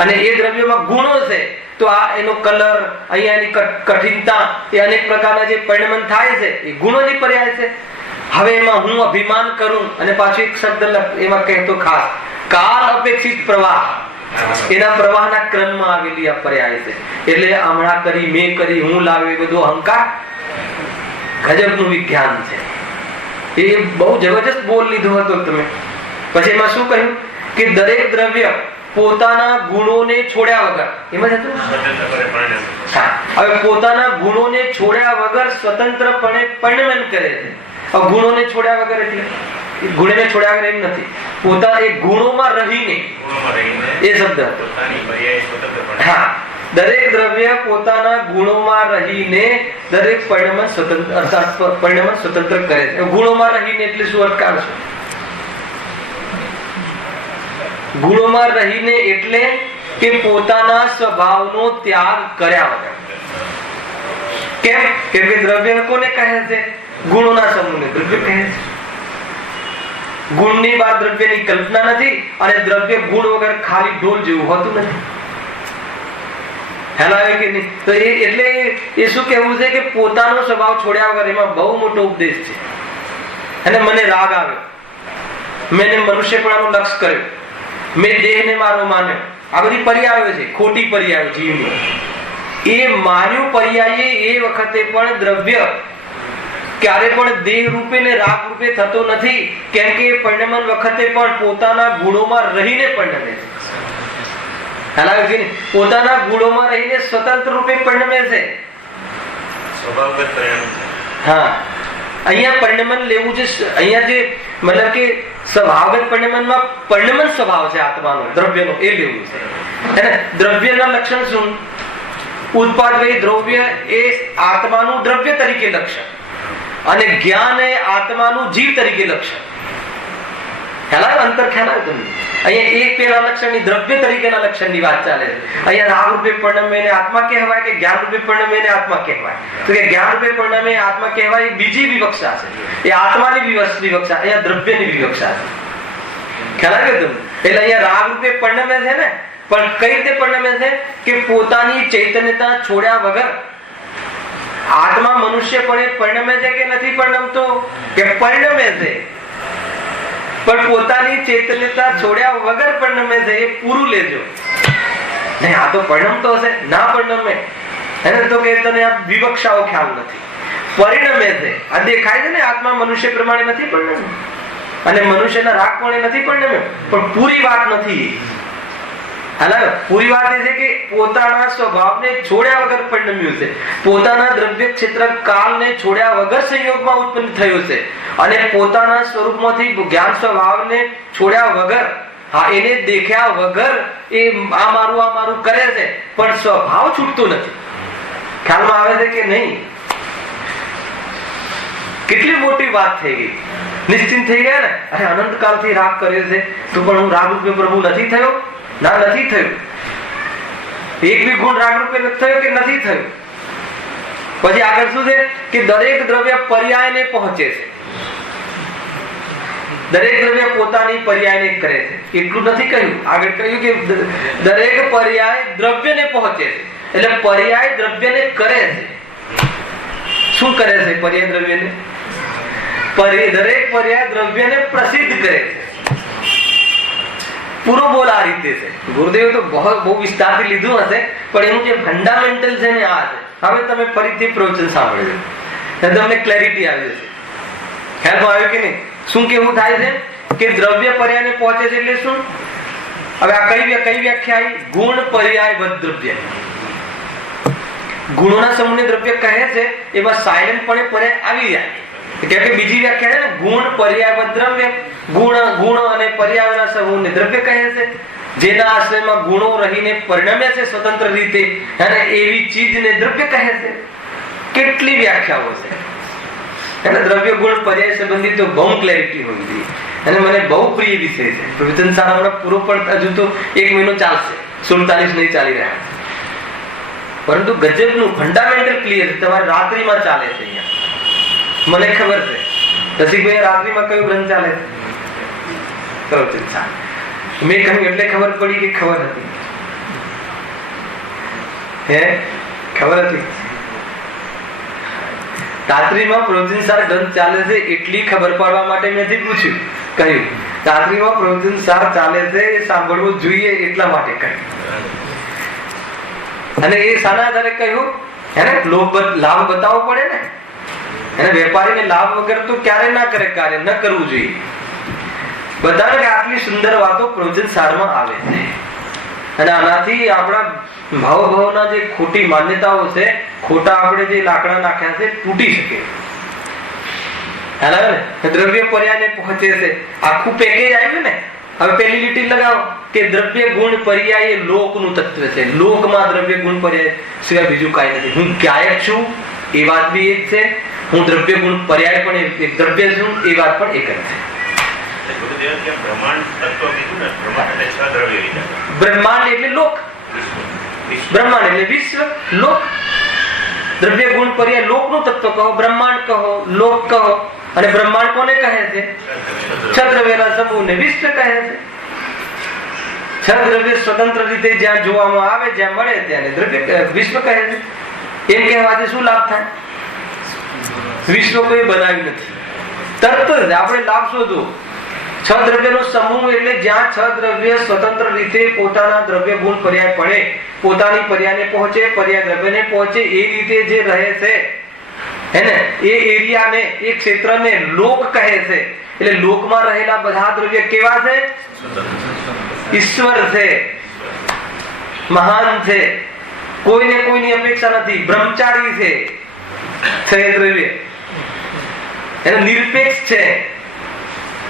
અને એ દ્રવ્યોમાં ગુણો છે. તો આ એનો કલર, અહીંયાની કઠિનતા, એ અનેક પ્રકારના જે પરિણમન થાય છે એ ગુણોની પર્યાય છે. હવે એમાં હું અભિમાન કરું અને પાછું એક શબ્દ એમાં કહેતો ખાસ કાલ અપેક્ષિત પ્રવાહ, એના પ્રવાહના ક્રમમાં આવેલી આ પર્યાય છે. એટલે હમણાં કરી, મેં કરી, હું લાવ્યો, એ બધું અહંકાર ગજબનું વિજ્ઞાન છે. એ બહુ જબરજસ્ત બોલ લીધો હતો તમે. પછી એમાં શું કહ્યું કે દરેક દ્રવ્ય પોતાના ગુણોને છોડ્યા વગર, એમાં હતું હવે પોતાના ગુણોને છોડ્યા વગર સ્વતંત્રપણે પરિણમન કરે છે. ગુણોને છોડ્યા વગર એટલે ગુણને છોડ્યા વગર એમ નથી, પોતા એ ગુણોમાં રહીને, એ શબ્દ હતો. હા, દરેક દ્રવ્ય પોતાના ગુણોમાં રહીને દરેક પરિણમન સ્વતંત્ર, અર્થાત પરિણમન સ્વતંત્ર કરે છે. ગુણોમાં રહીને એટલે શું અર્થ કાઢશો? ગુણોમાં રહીને એટલે કે પોતાના સ્વભાવનો ત્યાગ કર્યા વગર. કેમ? કેમ કે દ્રવ્ય કોને કહે છે? ગુણોના સમૂહને દ્રવ્ય કહે છે. ગુણની બહાર દ્રવ્યની કલ્પના નથી અને દ્રવ્ય ગુણ વગર ખાલી ઢોલ જેવું હોતું નથી. હેલાવે કે નહીં? તો એટલે એ શું કહેવું છે કે પોતાનો સ્વભાવ છોડ્યા વગર. એમાં બહુ મોટો ઉપદેશ છે. અને મને રાગ આવ્યો, મેં મનુષ્યપણાનું લક્ષ્ય કર્યું, મેં દેહને મારો માન્યો. આ બધી પર્યાયો છે, ખોટી પર્યાયો જીવની. એ માન્યું પર્યાય એ વખતે પણ દ્રવ્ય ક્યારે પણ દેહ રૂપે ને રાગ રૂપે થતો નથી. કેમ કે પરિણમન વખતે પણ પોતાના ગુણોમાં રહીને પરિણમે છે. પોતાના ગુણોમાં રહીને સ્વતંત્ર રૂપે પરિણમે છે. હા, અહીંયા પરિણમન લેવું છે. અહીંયા જે મતલબ કે સ્વભાવગત પરિણમનમાં પરિણમન સ્વભાવ છે આત્માનો, દ્રવ્યનો, એ લેવું છે. દ્રવ્યના લક્ષણ શું? ઉત્પાદ દ્રવ્ય એ આત્માનું દ્રવ્ય તરીકે લક્ષણ અને જ્ઞાન એ આત્માનું જીવ તરીકે લક્ષણ. ખ્યાલ અંતર ખ્યાલ આવે તમને? અહીંયા એક પેલા લક્ષણની દ્રવ્ય તરીકેના લક્ષણની વાત ચાલે છે. અહીંયા રાગ રૂપે પરિણમે એને આત્મા કહેવાય કે જ્ઞાન રૂપે પરિણમે એને આત્મા કહેવાય? તો કે જ્ઞાન રૂપે પરિણમે આત્મા કહેવાય એ બીજી વિવક્ષા છે. એ આત્માની વિવક્ષા, અહીંયા દ્રવ્યની વિવક્ષા છે. ખ્યાલ આવે તમને? એટલે અહીંયા રાગ રૂપે પરિણમે છે ને, પણ કઈ રીતે પરિણમે છે કે પોતાની ચૈતન્યતા છોડ્યા વગર. આત્મા મનુષ્યપણે પરિણમે છે કે નથી પરિણમતો? કે પરિણમે છે, પણ પોતાની ચૈતન્યતા છોડ્યા વગર પરિણમે છે. એ પૂરું લેજો. નહીં, આ તો પરિણમતો હશે, ના પરિણમે. એને તો કે તને આ વિવક્ષાઓ ખ્યાલ નથી. પરિણમે છે, આ દેખાય છે ને આત્મા મનુષ્ય પ્રમાણે નથી પરિણમે, અને મનુષ્યના રાગ પણ નથી પરિણમે, પણ પૂરી વાત નથી. પૂરી વાત એ છે કે પોતાના સ્વભાવને છોડ્યા વગર પરિણમ્યું છે, પોતાના દ્રવ્ય ક્ષેત્ર કાળને છોડ્યા વગર સંયોગમાં ઉત્પન્ન થયું છે, અને પોતાના સ્વરૂપમાંથી જ્ઞાન સ્વભાવને છોડ્યા વગર, એને દેખ્યા વગર એ આ મારું કરે છે, પણ સ્વભાવ છૂટતો નથી. ખ્યાલમાં આવે છે કે નહીં? કેટલી મોટી વાત થઈ ગઈ. નિશ્ચિંત થઈ ગયા ને, અરે અનંત કાળથી રાગ કર્યો છે તો પણ હું રાગ રૂપે પ્રભુ નથી થયો? ના, નથી થયું. એક બી ગુણ રાગ રૂપે નથી થયો કે નથી થયું. પછી આગળ શું છે કે દરેક દ્રવ્ય પર્યાયને પહોંચે છે, દરેક દ્રવ્ય પોતાની પર્યાયને કરે છે. એટલું નથી કહ્યું, આગળ કહ્યું કે દરેક પર્યાય દ્રવ્યને પહોંચે છે. એટલે પર્યાય દ્રવ્યને કરે છે. શું કરે છે પર્યાય દ્રવ્યને? દરેક પર્યાય દ્રવ્યને પ્રસિદ્ધ કરે છે. પૂરો બોલ આ રીતે છે. ગુરુદેવે તો બહુ વિસ્તારથી લીધું હશે, પણ એનું જે ફંડામેન્ટલ છે ને આ છે. હવે તમે ફરીથી પ્રવચન સાંભળજો, તમને ક્લેરિટી આવી જશે. ખ્યાલમાં આવ્યું કે નહીં? શું કેવું થાય છે કે દ્રવ્ય પર્યાયને પહોંચે છે એટલે શું? હવે આ કઈ વ્યાખ્યા આવી? ગુણ પર્યાય દ્રવ્ય. ગુણોના સમૂહને દ્રવ્ય કહે છે, એમાં સાયલેન્ટ પણ પર્યાય આવી જાય. કેમ કે બીજી વ્યાખ્યા છે ને, ગુણ પર્યાય દ્રવ્ય. ગુણ અને પર્યાયના સમૂહને દ્રવ્ય કહે છે, જેના આશ્રયમાં ગુણો રહીને પરિણમે છે સ્વતંત્ર રીતે, અને એવી ચીજને દ્રવ્ય કહે છે. કેટલી વ્યાખ્યાઓ છે. અને દ્રવ્ય ગુણ પર્યાય સંબંધિત તો બહુ ક્લેરિટી હોવી જોઈએ, અને મને બહુ પ્રિય વિષય છે. પ્રવચન સારા હમણાં પૂરો પણ હજુ તો 1 મહિનો ચાલશે, 47 નહીં ચાલી રહ્યા, પરંતુ ગજબનું ફંડામેન્ટલ ક્લિયર તમારે રાત્રિમાં ચાલે છે. અહીંયા મને ખબર છે રસિકભાઈ રાત્રિમાં કયો ગ્રંથ ચાલે છે? પ્રવચન ચાલે. મેં કહ્યું એટલે ખબર પડી કે ખબર હતી? હે, ખબર હતી? રાત્રિમાં પ્રવચન સાર ગ્રંથ ચાલે છે એટલી ખબર પાડવા માટે મેં પૂછ્યું, કહ્યું રાત્રિમાં પ્રવચન સાર ચાલે છે એ સાંભળવું જોઈએ એટલા માટે કહ્યું. અને એ સાના આધારે કહ્યું? એને લાભ બતાવવો પડે ને. એને વેપારીને લાભ વગર તો ક્યારે ના કરે કાર્ય, ન કરવું જોઈએ. બતાવે કે આટલી સુંદર વાતો પ્રવચન સારમાં આવે છે, અને આનાથી આપણા ભાવના જે ખોટી માન્યતાઓ છે, ખોટા આપણે જે લાકડા નાખ્યા છે, તૂટી શકે. દ્રવ્ય પર્યાયને પહોંચે છે. આખું પેકેજ આવ્યું ને. હવે પેલી લીટી લગાવો કે દ્રવ્ય ગુણ પર્યાય એ લોકનું તત્વ છે. લોકમાં દ્રવ્ય ગુણ પર્યાય સિવાય બીજું કાંઈ નથી. હું ક્યાયક છું એ વાત બી એક છે, હું દ્રવ્ય ગુણ પર્યાય પણ એક દ્રવ્ય છું એ વાત પણ એક જ છે. બ્રહ્માંડ એટલે લોક, બ્રહ્માંડ એટલે વિશ્વ, લોક. દ્રવ્ય ગુણ પર્યાય લોકનું તત્વ કહો, બ્રહ્માંડ કહો, લોક કહો. અને બ્રહ્માંડ કોને કહે છે? છ દ્રવ્યના સમૂહને વિશ્વ કહે છે. છ દ્રવ્ય સ્વતંત્ર રીતે જ્યાં જોવામાં આવે, જ્યાં મળે ત્યાં દ્રવ્ય વિશ્વ કહે છે. એમ કહેવાથી શું લાભ થાય? વિશ્વ કોઈ બનાવ્યું નથી, તરત જ આપણે લાભ શોધો. છ દ્રવ્યનો સમૂહ એટલે જ્યાં છ દ્રવ્ય સ્વતંત્ર રીતે પોતાના દ્રવ્ય ગુણ પર્યાય પડે, પોતાની પર્યાયને પહોંચે, પર્યાય દ્રવ્યને પહોંચે, એ રીતે જે રહે છે એને એ એરિયાને, એ ક્ષેત્રને લોક કહે છે. એટલે લોકમાં રહેલા બધા દ્રવ્ય કેવા છે? ઈશ્વર છે, મહાન છે, કોઈને કોઈની અપેક્ષા નથી, બ્રહ્મચારી છે. દ્રવ્ય એને નિરપેક્ષ છે.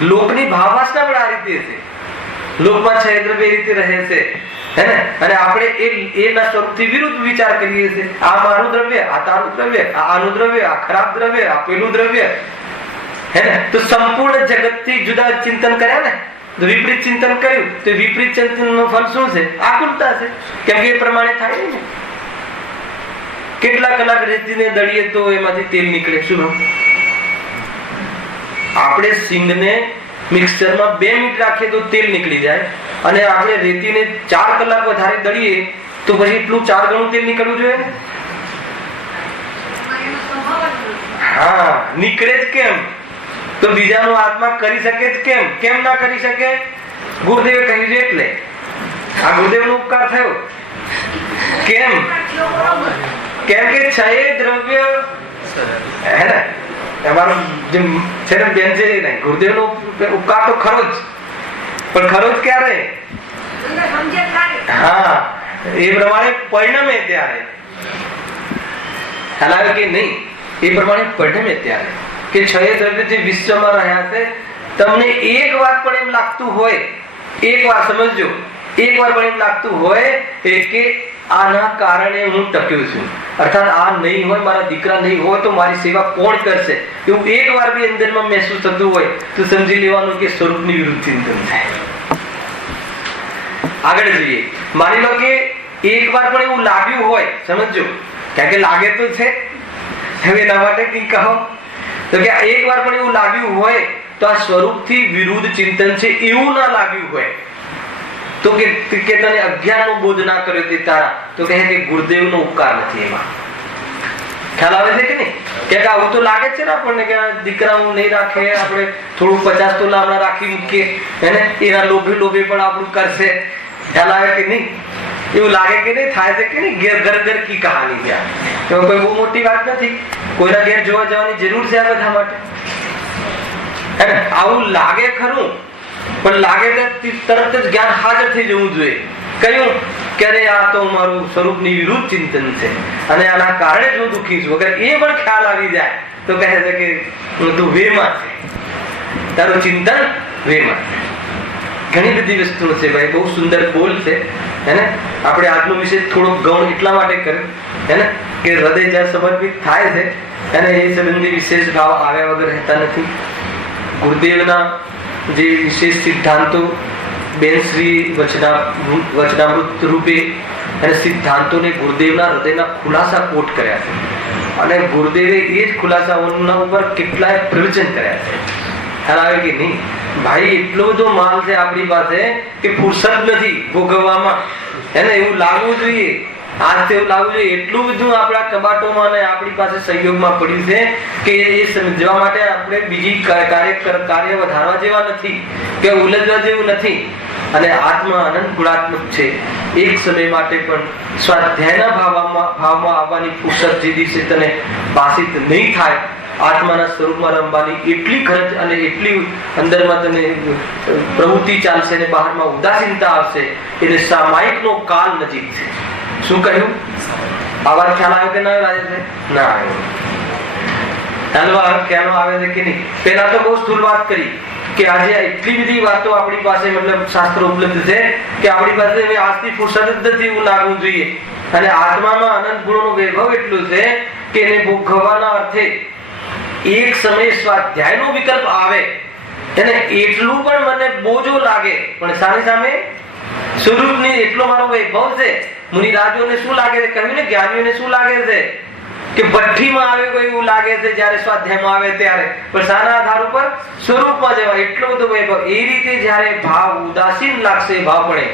લોકની ભાવવાસના પણ આ રીતે છે. લોકમાં છ દ્રવ્ય એ રીતે રહે છે, અને આપણે એના સ્વરૂપથી વિરુદ્ધ વિચાર કરીએ છીએ. આ મારું દ્રવ્ય, આ તારું દ્રવ્ય, આ આનું દ્રવ્ય, આ ખરાબ દ્રવ્ય, આ પેલું દ્રવ્ય. તો સંપૂર્ણ જગતથી જુદા ચિંતન કર્યા ને, તો વિપરીત ચિંતન કર્યું તો વિપરીત ચિંતનનું ફળ શું છે? આકુલતા છે. કેમ કે એ પ્રમાણે થાય ને. કેટલા કલાક રેતીને દળીએ તો એમાંથી તેલ નીકળે. શું આપણે સિંગને મિક્સચરમાં 2 મિનિટ રાખીએ તો તેલ નીકળી જાય, અને આપણે રેતીને 4 કલાક વધારે દળીએ તો પછી એટલું 4 ગણું તેલ નીકળવું જોઈએ ને. હા, નીકળે જ કેમ? તો બીજાનો આત્મા કરી શકે જ કેમ? કેમ ના કરી શકે? ગુરુદેવે કહ્યું છે એટલે. આ ગુરુદેવનો ઉપકાર થયો. કેમ? કેમ કે છ દ્રવ્ય હે ને અમારો જે છે ને બેન છે નહીં, ગુરુદેવનો ઉપકાર તો ખરો જ, પણ ખરો જ ક્યારે? હા, એ પ્રમાણે પરિણમે ત્યારે. ખ્યાલ આવે કે નહીં? એ પ્રમાણે પરિણમે ત્યારે કે છ દ્રવ્ય જે વિશ્વમાં રહ્યા છે, તમને એક વાર પણ એમ લાગતું હોય, એક વાર સમજજો, એક વાર પણ એમ લાગતું હોય કે આના કારણે હું ટક્યો છું, અર્થાત આ નહીં હોય, મારા દીકરા નહીં હોય તો મારી સેવા કોણ કરશે, એવું એક વાર બી અંદરમાં મહેસૂસ થતું હોય તો સમજી લેવાનું કે સ્વરૂપની વિરુદ્ધ ચિંતન થાય. આગળ જઈએ. માની લો કે એક વાર પણ એવું લાગ્યું હોય, સમજો, કારણ કે લાગે તો છે, હવે એના માટે કંઈક કહો તો કે એક વાર પણ એવું લાગ્યું હોય તો આ સ્વરૂપથી વિરુદ્ધ ચિંતન છે એવું ના લાગ્યું હોય તો કે તને અજ્ઞાનનો બોધ ના કર્યો તે તારા, તો કહે કે ગુરુદેવનો ઉપકાર નથી એમાં. ખ્યાલ આવે છે કે નહીં? કે આવું તો લાગે છે ને આપણને કે દીકરા હું નહીં રાખે, આપણે થોડું 50 તોલા હમણાં રાખી મૂકીએ, એને એના લોભે પણ આપણું કરશે. ખ્યાલ આવે કે નહીં? એવું લાગે કે નહીં? થાય છે કે નહીં? ઘર ઘર કી કહાની છે. એમાં કોઈ બહુ મોટી વાત નથી, કોઈના ઘેર જોવા જવાની જરૂર છે આ બધા માટે? આવું લાગે ખરું, પણ લાગે કે તરત જ જ્ઞાન હાજર થઈ જવું જોઈએ. કયું? કે આ તો મારું સ્વરૂપની વિરુદ્ધ ચિંતન છે અને આના કારણે જો દુઃખી છું. અગર એ પણ ખ્યાલ આવી જાય તો કહે છે કે તું વેમાં છે, તારું ચિંતન વેમાં છે. ઘણી બધી વસ્તુઓ છે ભાઈ, બહુ સુંદર બોલ છે હેને. આપણે આજનો વિષય થોડો ગૌણ એટલા માટે કર્યો હેને કે હૃદય જ્યાં સમર્પિત થાય છે અને એ સંબંધી વિશેષ ભાવ આવ્યા વગર રહેતા નથી. ગુરુદેવના જે વિશેષ સિદ્ધાંતો બેન શ્રી વચનામૃત રૂપે અને સિદ્ધાંતોને ગુરુદેવના હૃદયના ખુલાસા કોટ કર્યા છે અને ગુરુદેવે એ જ ખુલાસાઓના ઉપર કેટલાય પ્રવચન કર્યા છે. ખ્યાલ આવે કે નહીં? ભાઈ એટલો બધો માલ છે આપણી પાસે કે ફુરસદ નથી ભોગવવામાં, એને એવું લાગવું જોઈએ, આજ તો એવું લાગવું જોઈએ એટલું બધું આપણા કબાટોમાં અને આપણી પાસે સહયોગમાં પડ્યું છે કે એ સમજવા માટે આપણે બીજી કાર્ય વધારવા જેવા નથી કે ઉલઝવા જેવું નથી. અને આત્મા અનંત ગુણાત્મક છે. એક સમય માટે પણ સ્વાધ્યાયના ભાવમાં આવવાની ફુરસદ જે દિવસે તને પાસિત નહીં થાય, આત્માના સ્વરૂપમાં રમવાની એટલી ખર્ચ અને એટલી અંદરમાં તને પ્રવૃત્તિ ચાલશે અને બહારમાં ઉદાસીનતા આવશે, એટલે સામાયિકનો કાલ નજીક છે. શું કહ્યું? આ વાત ખ્યાલ આવે કે ના આવે છે? ના આવ્યો. ખ્યાલ આવે છે કે નહીં? પહેલા તો બહુ સ્થૂળ વાત કરી કે આજે એટલી બધી વાતો આપણી પાસે મતલબ શાસ્ત્રો ઉપલબ્ધ છે કે આપણી પાસે હવે આજથી ફુરસદ જ નથી એવું લાગવું જોઈએ. અને આત્મામાં અનંત ગુણોનો વૈભવ એટલું છે કે એને ભોગવવાના અર્થે એક સમય સ્વાધ્યાયનો વિકલ્પ આવે એને એટલું પણ મને બોજો લાગે, પણ સામે સામે સ્વરૂપની એટલો મારો વૈભવ છે. મુનિરાજોને શું લાગે છે? કહ્યું ને જ્ઞાનીઓને શું લાગે છે કે ભઠ્ઠીમાં આવે કોઈ એવું લાગે છે જ્યારે સ્વાધ્યાયમાં આવે ત્યારે, પણ સાના આધાર ઉપર સ્વરૂપમાં જવા એટલો બધો વૈભવ. એ રીતે જ્યારે ભાવ ઉદાસીન લાગશે ભાવપણે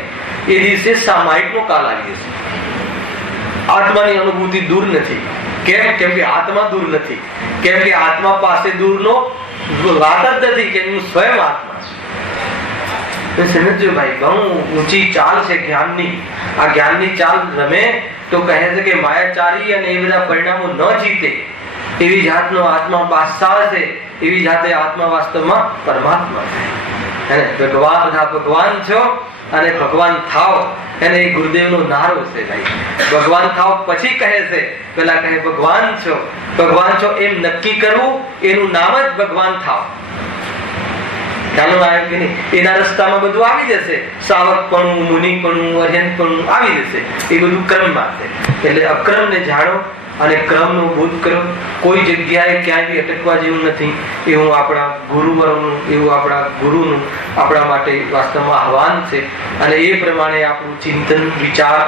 એ દિવસે સામાયિકનો કાલ આવી જશે. આત્માની અનુભૂતિ દૂર નથી. કેમ? કેમ કે આત્મા દૂર નથી, કેમ કે આત્મા પાસે દૂરનો વાત જ નથી, કેમ હું સ્વયં આત્મા છું. સમજો ભાઈ, ઘણું ઊંચી ચાલ છે જ્ઞાનની. આ જ્ઞાનની ચાલ રમે તો કહે છે કે માયાચારી અને એ બધા પરિણામો ન જીતે એવી જાતનો આત્મા બાદશાહ છે, એવી જાતે આત્મા વાસ્તવમાં પરમાત્મા છે. ભગવાન છો અને ભગવાન થાવ, એને એ ગુરુદેવનો નારો છે ભાઈ. ભગવાન થાવ પછી કહે છે, પેલા કહે ભગવાન છો. ભગવાન છો એમ નક્કી કરવું, એનું નામ જ ભગવાન થાવ. ખ્યાલ આવ્યો કે નહીં? એના રસ્તામાં બધું આવી જશે, સાવકપણું, મુનિપણું, અર્યંતપણું આવી જશે. એ બધું ક્રમમાં છે. એટલે અક્રમને જાણો અને ક્રમનો બોધ કરો. કોઈ જગ્યાએ ક્યાંય બી અટકવા જેવું નથી. એવું આપણા ગુરુવરોનું, એવું આપણા ગુરુનું આપણા માટે વાસ્તવમાં આહવાન છે. અને એ પ્રમાણે આપણું ચિંતન, વિચાર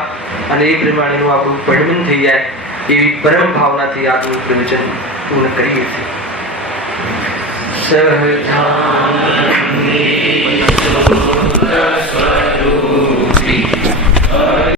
અને એ પ્રમાણેનું આપણું પરિણમન થઈ જાય એવી પરમ ભાવનાથી આપણું પ્રવચન પૂર્ણ કરીએ છીએ. સહજાન